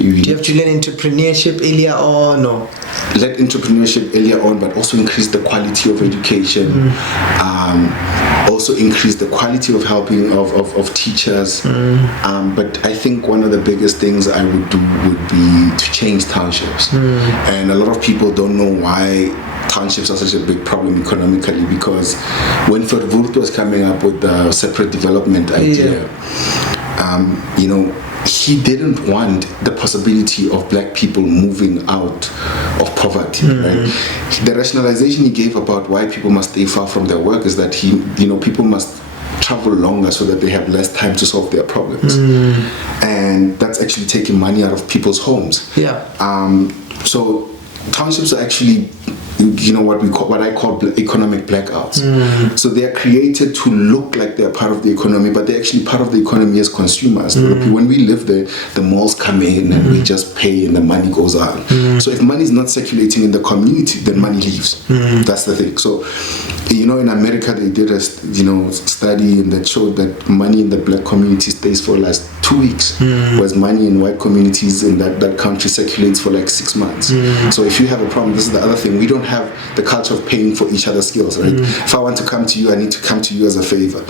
you have to learn entrepreneurship earlier on, or let entrepreneurship earlier on, but also increase the quality of education. Also increase the quality of helping of teachers. But I think one of the biggest things I would do would be to change townships. And a lot of people don't know why townships are such a big problem economically, because when Verwoerd was coming up with the separate development idea, he didn't want the possibility of black people moving out of poverty, right? The rationalization he gave about why people must stay far from their work is that people must travel longer so that they have less time to solve their problems. And that's actually taking money out of people's homes. So townships are actually what I call economic blackouts. So they are created to look like they're part of the economy, but they're actually part of the economy as consumers. When we live there, the malls come in and we just pay and the money goes out. So if money is not circulating in the community, then money leaves. That's the thing. So in America they did a study that showed that money in the black community stays for like 2 weeks, whereas money in white communities in that country circulates for like 6 months. So if you have a problem, this is the other thing, we don't have the culture of paying for each other's skills, right? If I want to come to you, I need to come to you as a favor.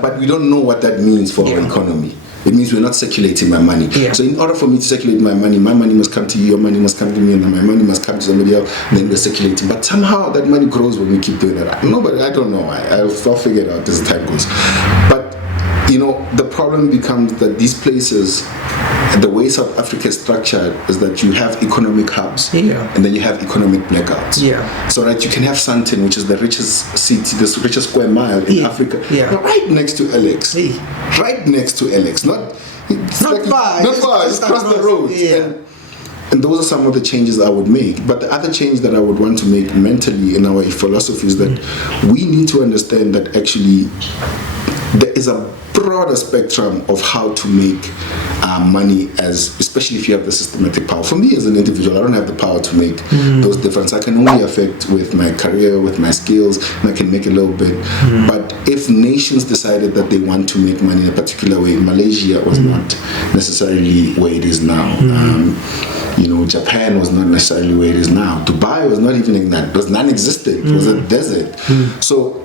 But we don't know what that means for our economy. It means we're not circulating my money. So in order for me to circulate my money must come to you, your money must come to me, and then my money must come to somebody else, and then we're circulating. But somehow that money grows when we keep doing that. Nobody, I don't know. I'll figure it out as time goes. But the problem becomes that these places, the way South Africa is structured is that you have economic hubs and then you have economic blackouts. So you can have Sandton, which is the richest city, the richest square mile in Africa, right next to LX. Right next to LX. Not far, just across the road. And those are some of the changes I would make. But the other change that I would want to make mentally in our philosophy is that we need to understand that actually there is a broader spectrum of how to make money, especially if you have the systematic power. For me as an individual, I don't have the power to make those differences. I can only affect with my career, with my skills, and I can make a little bit. But if nations decided that they want to make money in a particular way, Malaysia was not necessarily where it is now. Japan was not necessarily where it is now. Dubai was not even in that. It was non-existent. It was a desert. So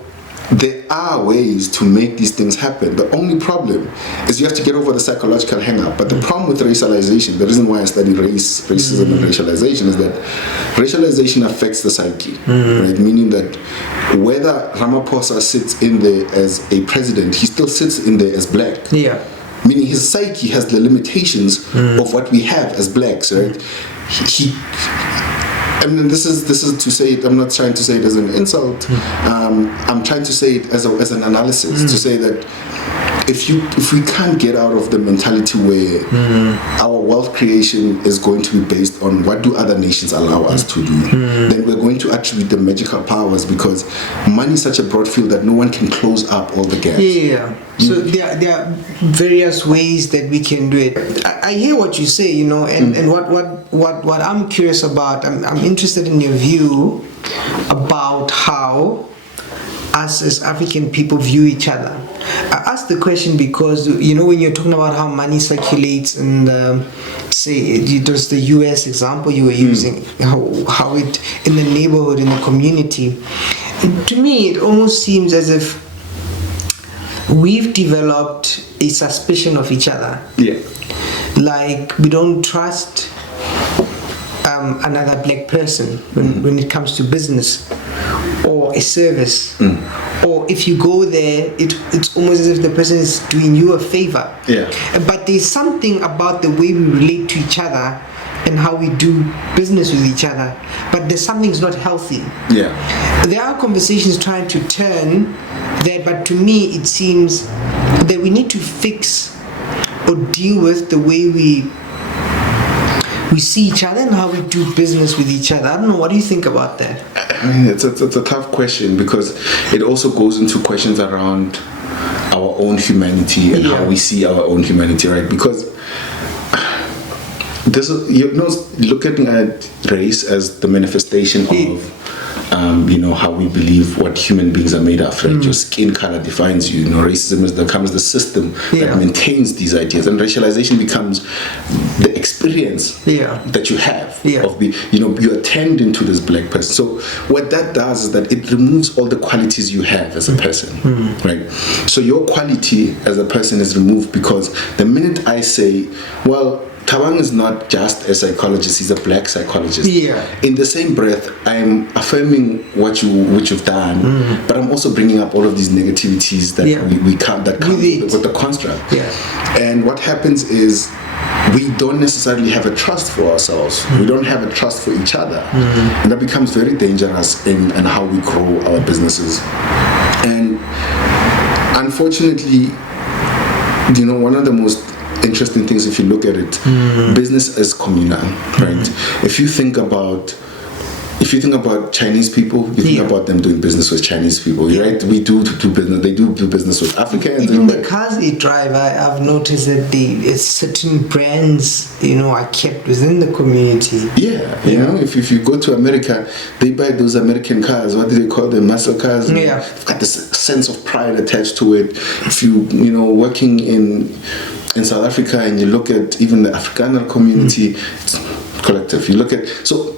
there are ways to make these things happen. The only problem is you have to get over the psychological hang-up. But the problem with racialization, the reason why I study racism and racialization is that racialization affects the psyche, right? Meaning that whether Ramaphosa sits in there as a president, he still sits in there as black. Meaning his psyche has the limitations of what we have as blacks, right? This is to say it. I'm not trying to say it as an insult. I'm trying to say it as an analysis to say that if we can't get out of the mentality where our wealth creation is going to be based on what do other nations allow us to do, then we're going to attribute the magical powers, because money is such a broad field that no one can close up all the gaps. So there are various ways that we can do it. I hear what you say, you know, and what I'm curious about, I'm interested in your view about how us as African people view each other. I asked the question because, you know, when you're talking about how money circulates, and say it was the US example you were using, how it in the neighborhood, in the community, to me it almost seems as if we've developed a suspicion of each other. Like we don't trust another black person when it comes to business or a service, or if you go there, it's almost as if the person is doing you a favor. But there's something about the way we relate to each other and how we do business with each other, but there's something that's not healthy. There are conversations trying to turn there, but to me it seems that we need to fix or deal with the way we see each other and how we do business with each other. I don't know, what do you think about that? I mean, it's a tough question, because it also goes into questions around our own humanity and how we see our own humanity, right? Because this is, you know, looking at race as the manifestation of you know, how we believe what human beings are made of, right? Your skin color defines you. You know, racism becomes the system that maintains these ideas, and racialization becomes the experience that you have of being, you know, you are turned into this black person. So what that does is that it removes all the qualities you have as a person, right? So your quality as a person is removed, because the minute I say, well, Thabang is not just a psychologist, he's a black psychologist. In the same breath, I'm affirming what you've done, but I'm also bringing up all of these negativities that we come with the construct. And what happens is we don't necessarily have a trust for ourselves. We don't have a trust for each other. And that becomes very dangerous in how we grow our businesses. And unfortunately, you know, one of the most interesting things, if you look at it, business is communal, right? If you think about Chinese people, you think about them doing business with Chinese people, right? We do business. They do business with Africans. Even the cars they drive, I've noticed that certain brands, you know, are kept within the community. You know, if you go to America, they buy those American cars. What do they call them? Muscle cars. They've got this sense of pride attached to it. If you know, working in South Africa, and you look at even the Afrikaner community, it's collective. You look at, so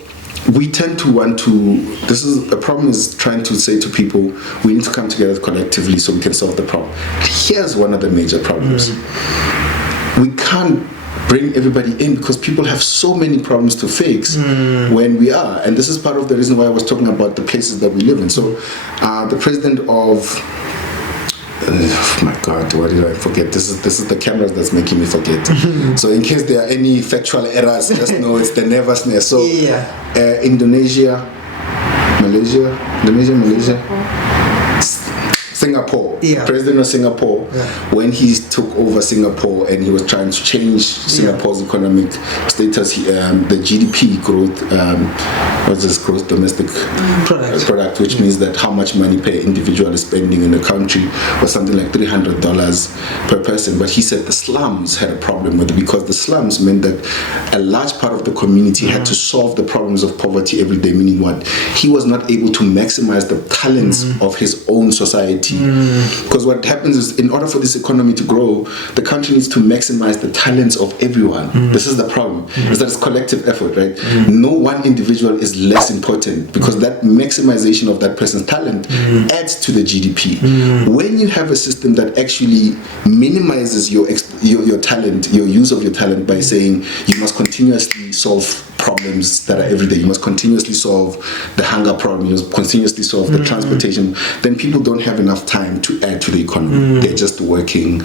we tend to want to, this is a problem, is trying to say to people, we need to come together collectively so we can solve the problem. Here's one of the major problems. We can't bring everybody in because people have so many problems to fix when we are, and this is part of the reason why I was talking about the places that we live in. So the president of oh my God, what did I forget? This is the cameras that's making me forget. So in case there are any factual errors, just know it's the nervousness. So Indonesia, Singapore, president of Singapore, when he took over Singapore and he was trying to change Singapore's economic status, the GDP growth, what's this gross domestic product, which means that how much money per individual is spending in the country was something like $300 per person. But he said the slums had a problem with it, because the slums meant that a large part of the community had to solve the problems of poverty every day, meaning what? He was not able to maximize the talents of his own society. Because what happens is, in order for this economy to grow, the country needs to maximize the talents of everyone. This is the problem, is that it's collective effort, right? No one individual is less important, because that maximization of that person's talent adds to the GDP. When you have a system that actually minimizes your talent, your use of your talent, by saying you must continuously solve problems that are everyday. You must continuously solve the hunger problem. You must continuously solve the transportation. Then people don't have enough time to add to the economy. They're just working.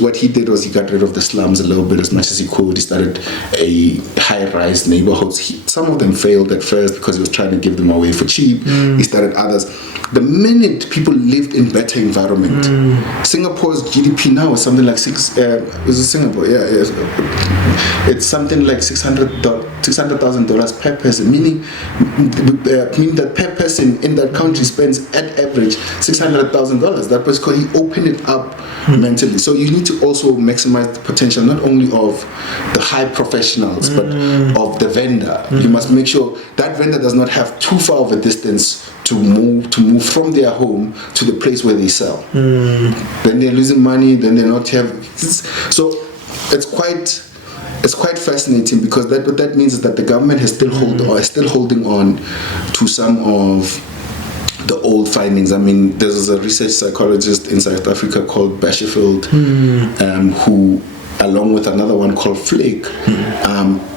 What he did was he got rid of the slums a little bit as much as he could. He started a high-rise neighborhoods. Some of them failed at first because he was trying to give them away for cheap. He started others. The minute people lived in better environment, Singapore's GDP now is something like is it Singapore? Yeah, it's something like $600,000 per person. Meaning that per person in that country spends at average $600,000. That was because he opened it up mentally. So you need to also maximize the potential not only of the high professionals but of the vendor. You must make sure that vendor does not have too far of a distance to move from their home to the place where they sell. Then they're losing money. Then they're not so it's quite fascinating, because what that means is that the government is still holding on to some of the old findings. I mean, there's a research psychologist in South Africa called Bashfield, who, along with another one called Flake,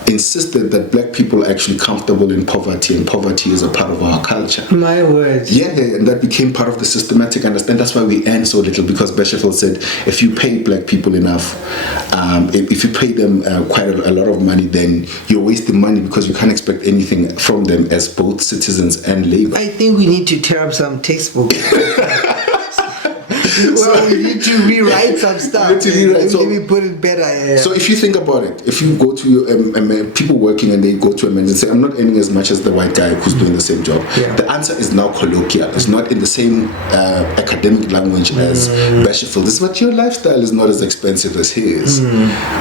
insisted that black people are actually comfortable in poverty, and poverty is a part of our culture. My word. Yeah, and that became part of the systematic understanding. That's why we earn so little, because Bashfield said if you pay black people enough, if you pay them quite a lot of money, then you're wasting money, because you can't expect anything from them as both citizens and labor. I think we need to tear up some textbooks. Well, we need to rewrite some stuff. Maybe put it better. Yeah. So if you think about it, if you go to people working and they go to a manager and say, I'm not earning as much as the white guy who's doing the same job, the answer is now colloquial. It's not in the same academic language as Bashfield. This is what your lifestyle is not as expensive as his.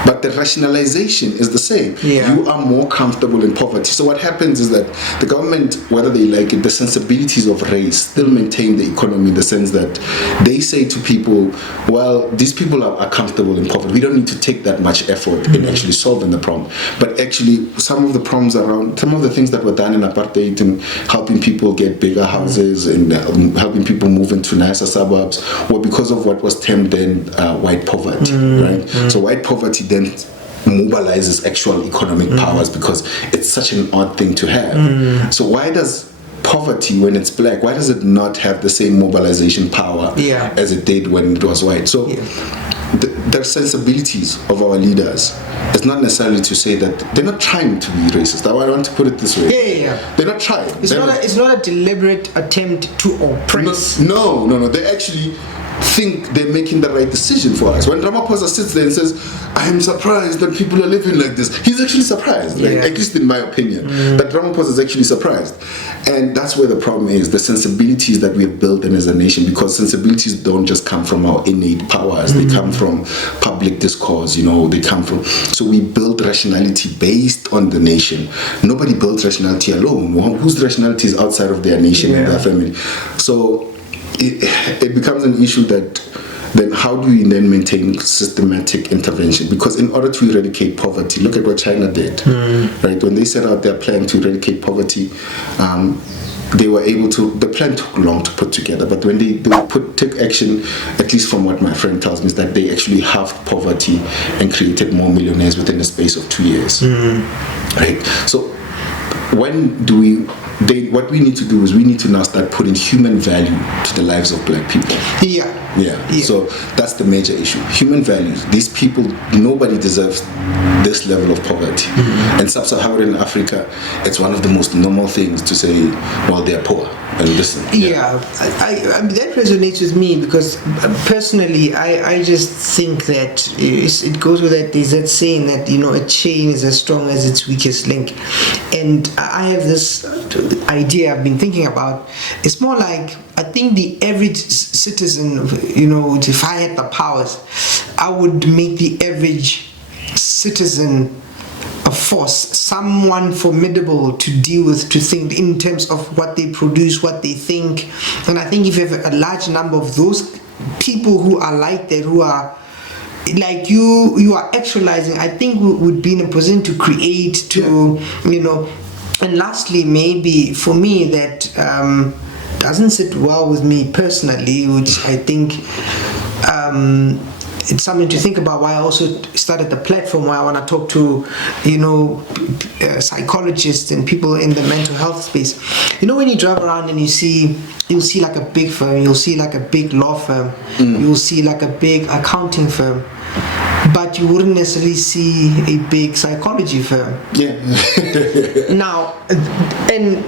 But the rationalization is the same. You are more comfortable in poverty. So what happens is that the government, whether they like it, the sensibilities of race still maintain the economy, in the sense that they say to people, well, these people are comfortable in poverty. We don't need to take that much effort in actually solving the problem. But actually, some of the problems around, some of the things that were done in apartheid and helping people get bigger houses and helping people move into nicer suburbs were because of what was termed then white poverty, right? So white poverty then mobilizes actual economic powers, because it's such an odd thing to have. So why does poverty, when it's black, why does it not have the same mobilization power as it did when it was white? So the sensibilities of our leaders, it's not necessarily to say that they're not trying to be racist. I want to put it this way. They're not trying. It's not a deliberate attempt to oppress. No. They actually think they're making the right decision for us. When Ramaphosa sits there and says, I am surprised that people are living like this, he's actually surprised, at least in my opinion, that Ramaphosa is actually surprised. And that's where the problem is, the sensibilities that we have built in as a nation, because sensibilities don't just come from our innate powers, they come from public discourse, they come from, so we build rationality based on the nation. Nobody builds rationality alone. Whose rationality is outside of their nation and their family? So it becomes an issue that then how do we then maintain systematic intervention? Because in order to eradicate poverty, look at what China did, right? When they set out their plan to eradicate poverty, they were able to, the plan took long to put together, but when they took action, at least from what my friend tells me, is that they actually halved poverty and created more millionaires within the space of 2 years, right? So when do what we need to do is we need to now start putting human value to the lives of black people. So that's the major issue. Human values. These people, nobody deserves this level of poverty. And sub-Saharan Africa, it's one of the most normal things to say, well, they're poor. And listen. I mean, that resonates with me, because personally, I just think that it goes with that. There's that saying that a chain is as strong as its weakest link, and I have this idea I've been thinking about. It's more like, I think the average citizen, if I had the powers, I would make the average citizen a force, someone formidable to deal with, to think in terms of what they produce, what they think. And I think if you have a large number of those people who are like that, who are like you are actualizing, I think we would be in a position to create, And lastly, maybe for me, that doesn't sit well with me personally, which I think it's something to think about. Why I also started the platform, why I want to talk to, psychologists and people in the mental health space. When you drive around and you'll see like a big firm, you'll see like a big law firm, you'll see like a big accounting firm, but you wouldn't necessarily see a big psychology firm. Yeah. Now, and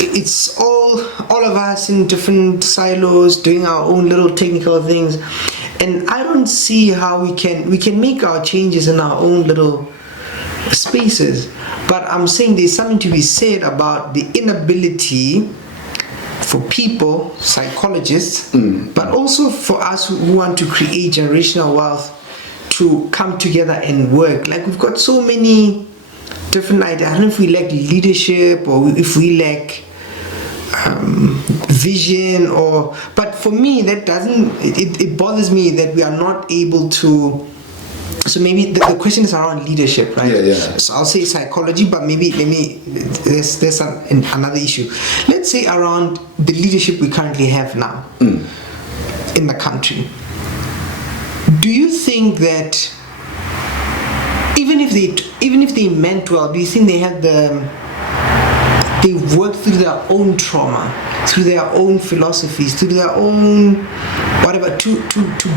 it's all of us in different silos doing our own little technical things, and I don't see how we can make our changes in our own little spaces. But I'm saying there's something to be said about the inability for people, psychologists, but also for us who want to create generational wealth, to come together and work. Like, we've got so many different ideas. I don't know if we lack leadership or if we lack vision, but for me that doesn't, it bothers me that we are not able to. So maybe the question is around leadership, right? Yeah. So I'll say psychology, but maybe there's another issue. Let's say around the leadership we currently have now in the country. Do you think that even if they meant well, do you think they have they've worked through their own trauma, through their own philosophies, through their own whatever, to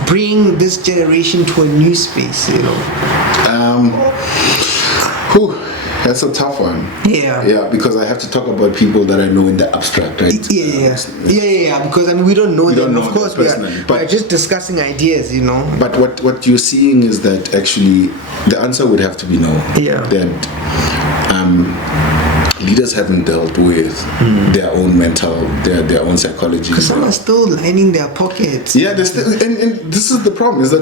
bring this generation to a new space, That's a tough one. Yeah, because I have to talk about people that I know in the abstract, right? Yeah, because we don't know them. Of course, we're just discussing ideas, But what you're seeing is that actually the answer would have to be no. Yeah. That leaders haven't dealt with their own their own psychology. Because some are still lining their pockets. Yeah, and this is the problem, is that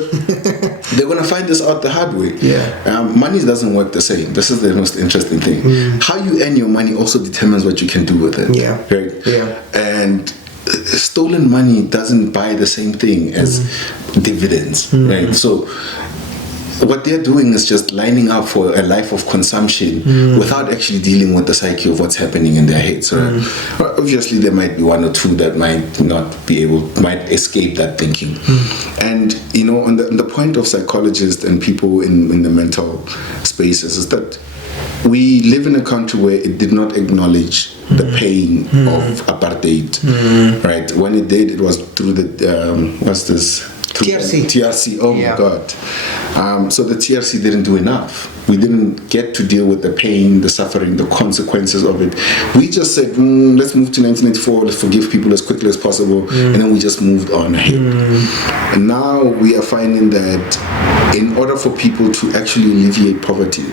they're going to find this out the hard way. Yeah. Money doesn't work the same. This is the most interesting thing. How you earn your money also determines what you can do with it. Yeah. Right? Yeah. And stolen money doesn't buy the same thing as dividends. Right? So what they're doing is just lining up for a life of consumption without actually dealing with the psyche of what's happening in their heads. Right? Obviously, there might be one or two that might escape that thinking. And on the point of psychologists and people in the mental spaces is that we live in a country where it did not acknowledge the pain of apartheid. Right? When it did, it was through the TRC. Oh my God. So the TRC didn't do enough. We didn't get to deal with the pain, the suffering, the consequences of it. We just said, let's move to 1994, let's forgive people as quickly as possible, and then we just moved on ahead. And now we are finding that in order for people to actually alleviate poverty,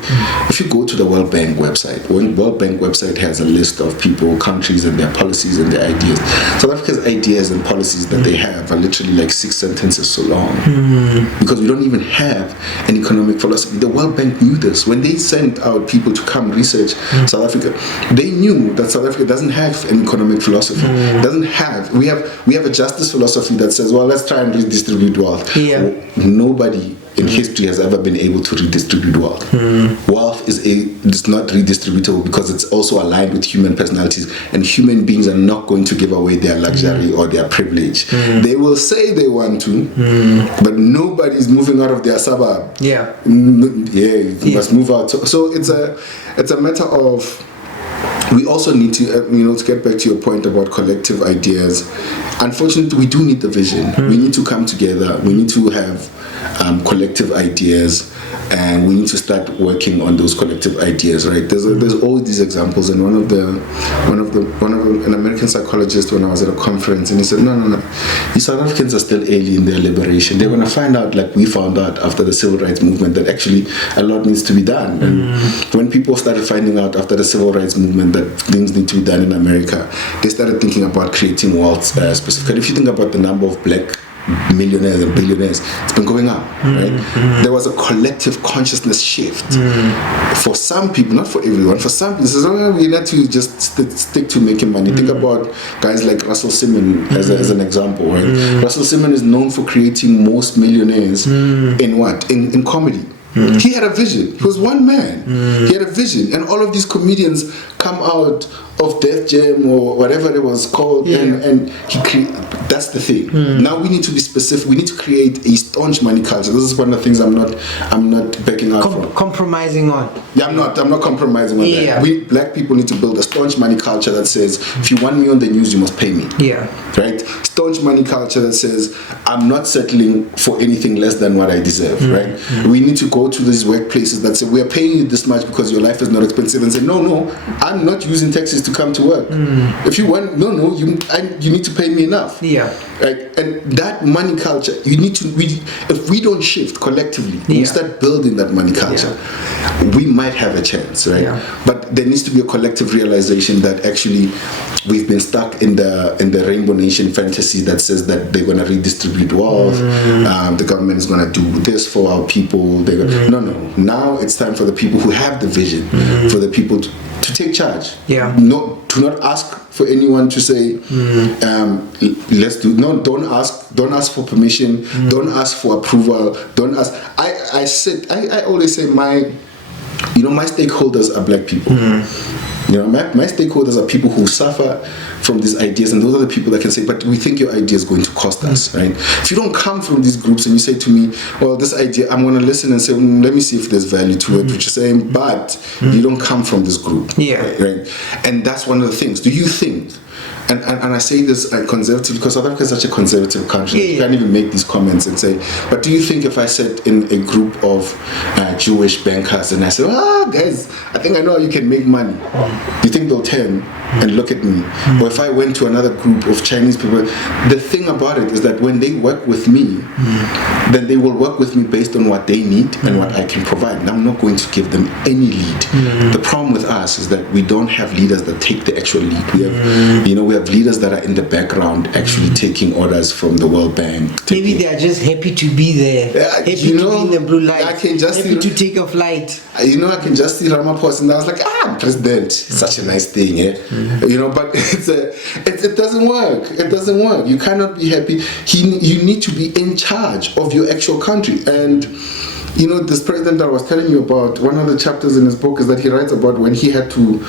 if you go to the World Bank website, World Bank website has a list of people, countries, and their policies and their ideas. South Africa's ideas and policies that they have are literally like 6 sentences so long, because we don't even have an economic philosophy. The World Bank knew this. When they sent out people to come research South Africa, they knew that South Africa doesn't have an economic philosophy. We have a justice philosophy that says, well, let's try and redistribute wealth. Nobody in history has ever been able to redistribute wealth. Wealth is not redistributable because it's also aligned with human personalities, and human beings are not going to give away their luxury or their privilege. They will say they want to, but nobody's moving out of their suburb. You must move out. So it's a matter of, we also need to, to get back to your point about collective ideas. Unfortunately, we do need the vision. We need to come together. We need to have collective ideas, and we need to start working on those collective ideas. Right? There's all these examples, and one of an American psychologist, when I was at a conference, and he said, no, the South Africans are still early in their liberation. They're going to find out, like we found out after the civil rights movement, that actually a lot needs to be done. And when people started finding out after the civil rights movement that things need to be done in America, they started thinking about creating wealth specifically. If you think about the number of black millionaires and billionaires, it's been going up, right? There was a collective consciousness shift for some people, not for everyone. For some people, we need to just stick to making money. Think about guys like Russell Simmons as an example, right? Russell Simmons is known for creating most millionaires in what? In comedy. He had a vision. He was one man. He had a vision, and all of these comedians come out of Death Jam or whatever it was called, and that's the thing. Now we need to be specific. We need to create a staunch money culture. This is one of the things I'm not backing out from. Compromising on. Yeah, I'm not compromising on that. We black people need to build a staunch money culture that says, if you want me on the news, you must pay me. Yeah. Right? Staunch money culture that says, I'm not settling for anything less than what I deserve. Right? We need to go to these workplaces that say, we are paying you this much because your life is not expensive, and say, no, I'm not using taxis to come to work. If you want, you need to pay me enough. Yeah. Right? And that money culture, if we don't shift collectively, we start building that money culture, we might have a chance, right? But there needs to be a collective realization that actually we've been stuck in the Rainbow Nation fantasy that says that they're going to redistribute wealth, the government is going to do this for our people. No. Now it's time for the people who have the vision, for the people to take charge. Do not ask for anyone to say, let's do. No, don't ask for permission. Don't ask for approval. Don't ask. I always say my stakeholders are black people. My stakeholders are people who suffer from these ideas, and those are the people that can say, but we think your idea is going to cost us, right? If you don't come from these groups and you say to me, well, this idea, I'm going to listen and say, let me see if there's value to it, which you're saying, but you don't come from this group, right? And that's one of the things. Do you think, and I say this conservative because South Africa is such a conservative country, you can't even make these comments and say, but do you think if I sat in a group of Jewish bankers and I said, guys, I think I know how you can make money, do you think they'll turn and look at me? Or if I went to another group of Chinese people, the thing about it is that when they work with me, then they will work with me based on what they need and what I can provide, and I'm not going to give them any lead. The problem with us is that we don't have leaders that take the actual lead. We have leaders that are in the background actually taking orders from the World Bank. Maybe they are just happy to be there, happy to be in the blue light, happy to take a flight. I can just see Ramaphosa, and I was like, I'm president. Such a nice thing, but it doesn't work. It doesn't work. You cannot be happy. You need to be in charge of your actual country. And this president that I was telling you about, one of the chapters in his book is that he writes about when he had to,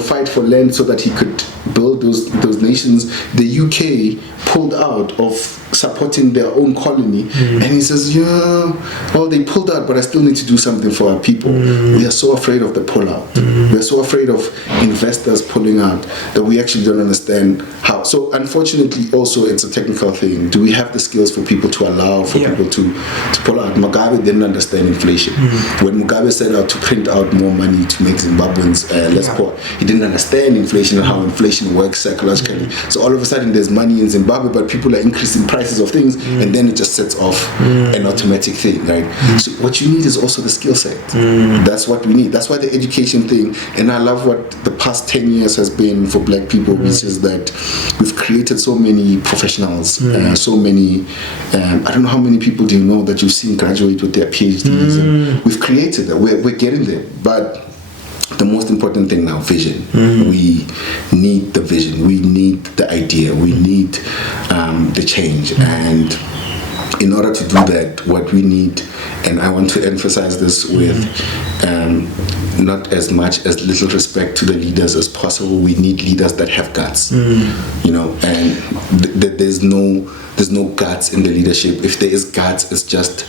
fight for land so that he could build those nations. The UK pulled out of supporting their own colony, and he says, they pulled out, but I still need to do something for our people. We are so afraid of the pullout. We are so afraid of investors pulling out that we actually don't understand how. So unfortunately, also it's a technical thing. Do we have the skills for people to allow for people to pull out? Mugabe didn't understand inflation. When Mugabe set out to print out more money to make Zimbabweans less poor, he didn't understand inflation and how inflation works psychologically. So all of a sudden there's money in Zimbabwe, but people are increasing prices of things, and then it just sets off an automatic thing, right? So what you need is also the skill set. That's what we need. That's why the education thing, and I love what the past 10 years has been for black people, which is that we've created so many professionals, so many, I don't know how many people do you know that you've seen graduate with their PhDs, and we've created that. We're getting there, but the most important thing now, vision. We need the vision. We need the idea. We need the change. And in order to do that, what we need, and I want to emphasize this with not as much as little respect to the leaders as possible, we need leaders that have guts. And there's no guts in the leadership. If there is guts, it's just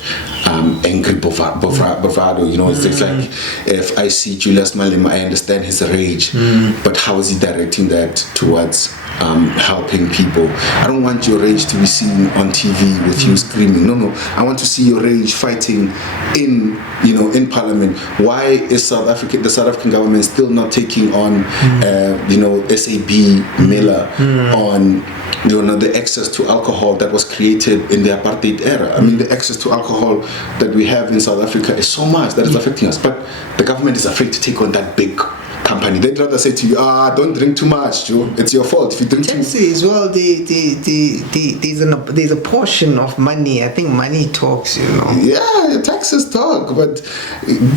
angry bravado. It's like, if I see Julius Malema, I understand his rage, but how is he directing that towards helping people? I don't want your rage to be seen on TV with you screaming. No, I want to see your rage fighting in Parliament. Why is the South African government still not taking on SAB Miller on the access to alcohol that was created in the apartheid era? I mean, the access to alcohol that we have in South Africa is so much that is affecting us, but the government is afraid to take on that big company. They'd rather say to you, don't drink too much, Joe. It's your fault if you drink too much. As well, there's a portion of money. I think money talks, Yeah, taxes talk, but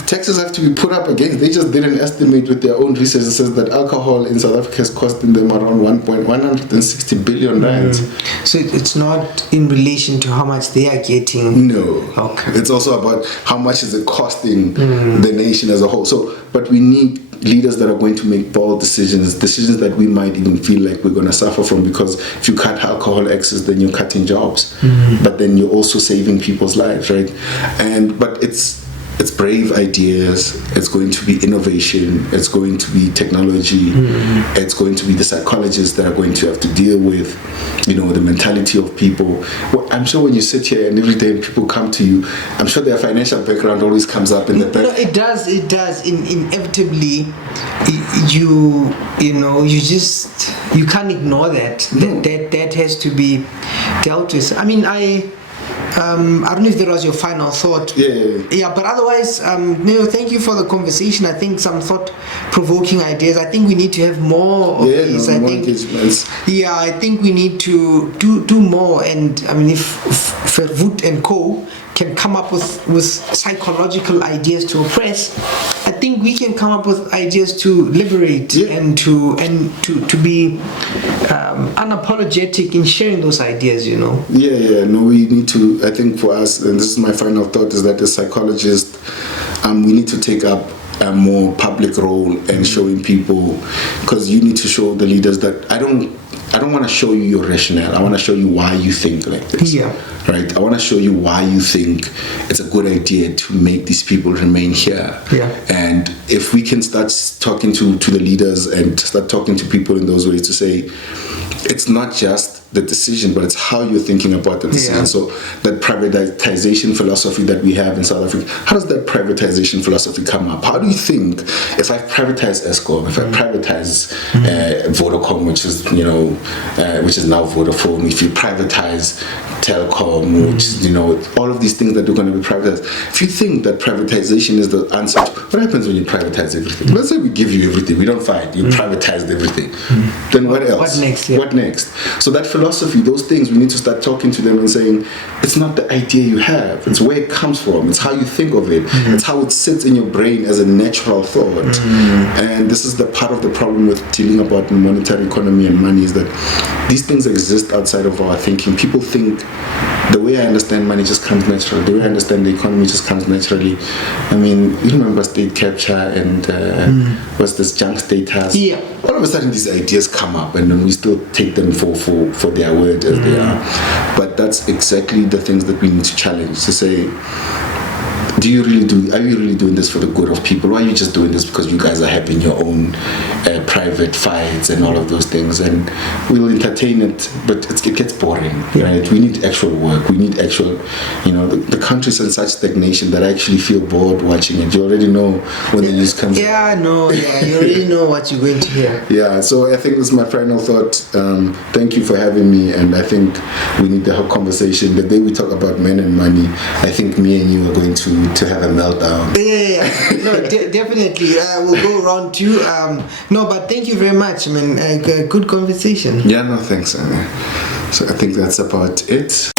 taxes have to be put up against. They just did an estimate with their own research that says that alcohol in South Africa is costing them around 160 billion rand. So it's not in relation to how much they are getting. No. Okay. It's also about how much is it costing the nation as a whole. So, but we need leaders that are going to make bold decisions that we might even feel like we're going to suffer from, because if you cut alcohol access, then you're cutting jobs, but then you're also saving people's lives, right? But it's brave ideas, it's going to be innovation, it's going to be technology, it's going to be the psychologists that are going to have to deal with, the mentality of people. Well, I'm sure when you sit here and every day people come to you, I'm sure their financial background always comes up in the back. No, it does. Inevitably, you can't ignore that. That has to be dealt with. I mean, I don't know if that was your final thought. Yeah, but otherwise, thank you for the conversation. I think some thought-provoking ideas. I think we need to have more of these. I think we need to do more. And I mean, if Verwoerd and Co. can come up with psychological ideas to oppress, I think we can come up with ideas to liberate and to be unapologetic in sharing those ideas, No, we need to, I think for us, and this is my final thought, is that as psychologists, we need to take up a more public role and showing people, because you need to show the leaders that I don't want to show you your rationale. I want to show you why you think like this. Right? I want to show you why you think it's a good idea to make these people remain here. And if we can start talking to the leaders and start talking to people in those ways to say, it's not just the decision, but it's how you're thinking about the decision. So that privatization philosophy that we have in South Africa, how does that privatization philosophy come up? How do you think, if I privatize Eskom, if I privatize Vodacom, which is now Vodafone, if you privatize Telecom, which is, all of these things that are going to be privatized, if you think that privatization is the answer, what happens when you privatize everything? Let's say we give you everything, we don't fight, you privatized everything. Then what else? What next? So that philosophy, those things, we need to start talking to them and saying, it's not the idea you have, it's where it comes from, it's how you think of it, it's how it sits in your brain as a natural thought. And this is the part of the problem with dealing about the monetary economy and money, is that these things exist outside of our thinking. People think the way I understand money just comes naturally, the way I understand the economy just comes naturally. I mean, you remember state capture and what's this junk status? All of a sudden these ideas come up, and then we still take them for their word as they are. But that's exactly the things that we need to challenge, to say, are you really doing this for the good of people, or are you just doing this because you guys are having your own private fights and all of those things? And we'll entertain it, but it gets boring, right? We need actual work. We need actual, the country's in such stagnation that I actually feel bored watching it. You already know when the news comes. You already know what you're going to hear. So I think this is my final thought. Thank you for having me, and I think we need to have a conversation. The day we talk about men and money, I think me and you are going to have a meltdown. No, definitely. We'll go around too. But thank you very much. I mean, good conversation. Thanks. So I think that's about it.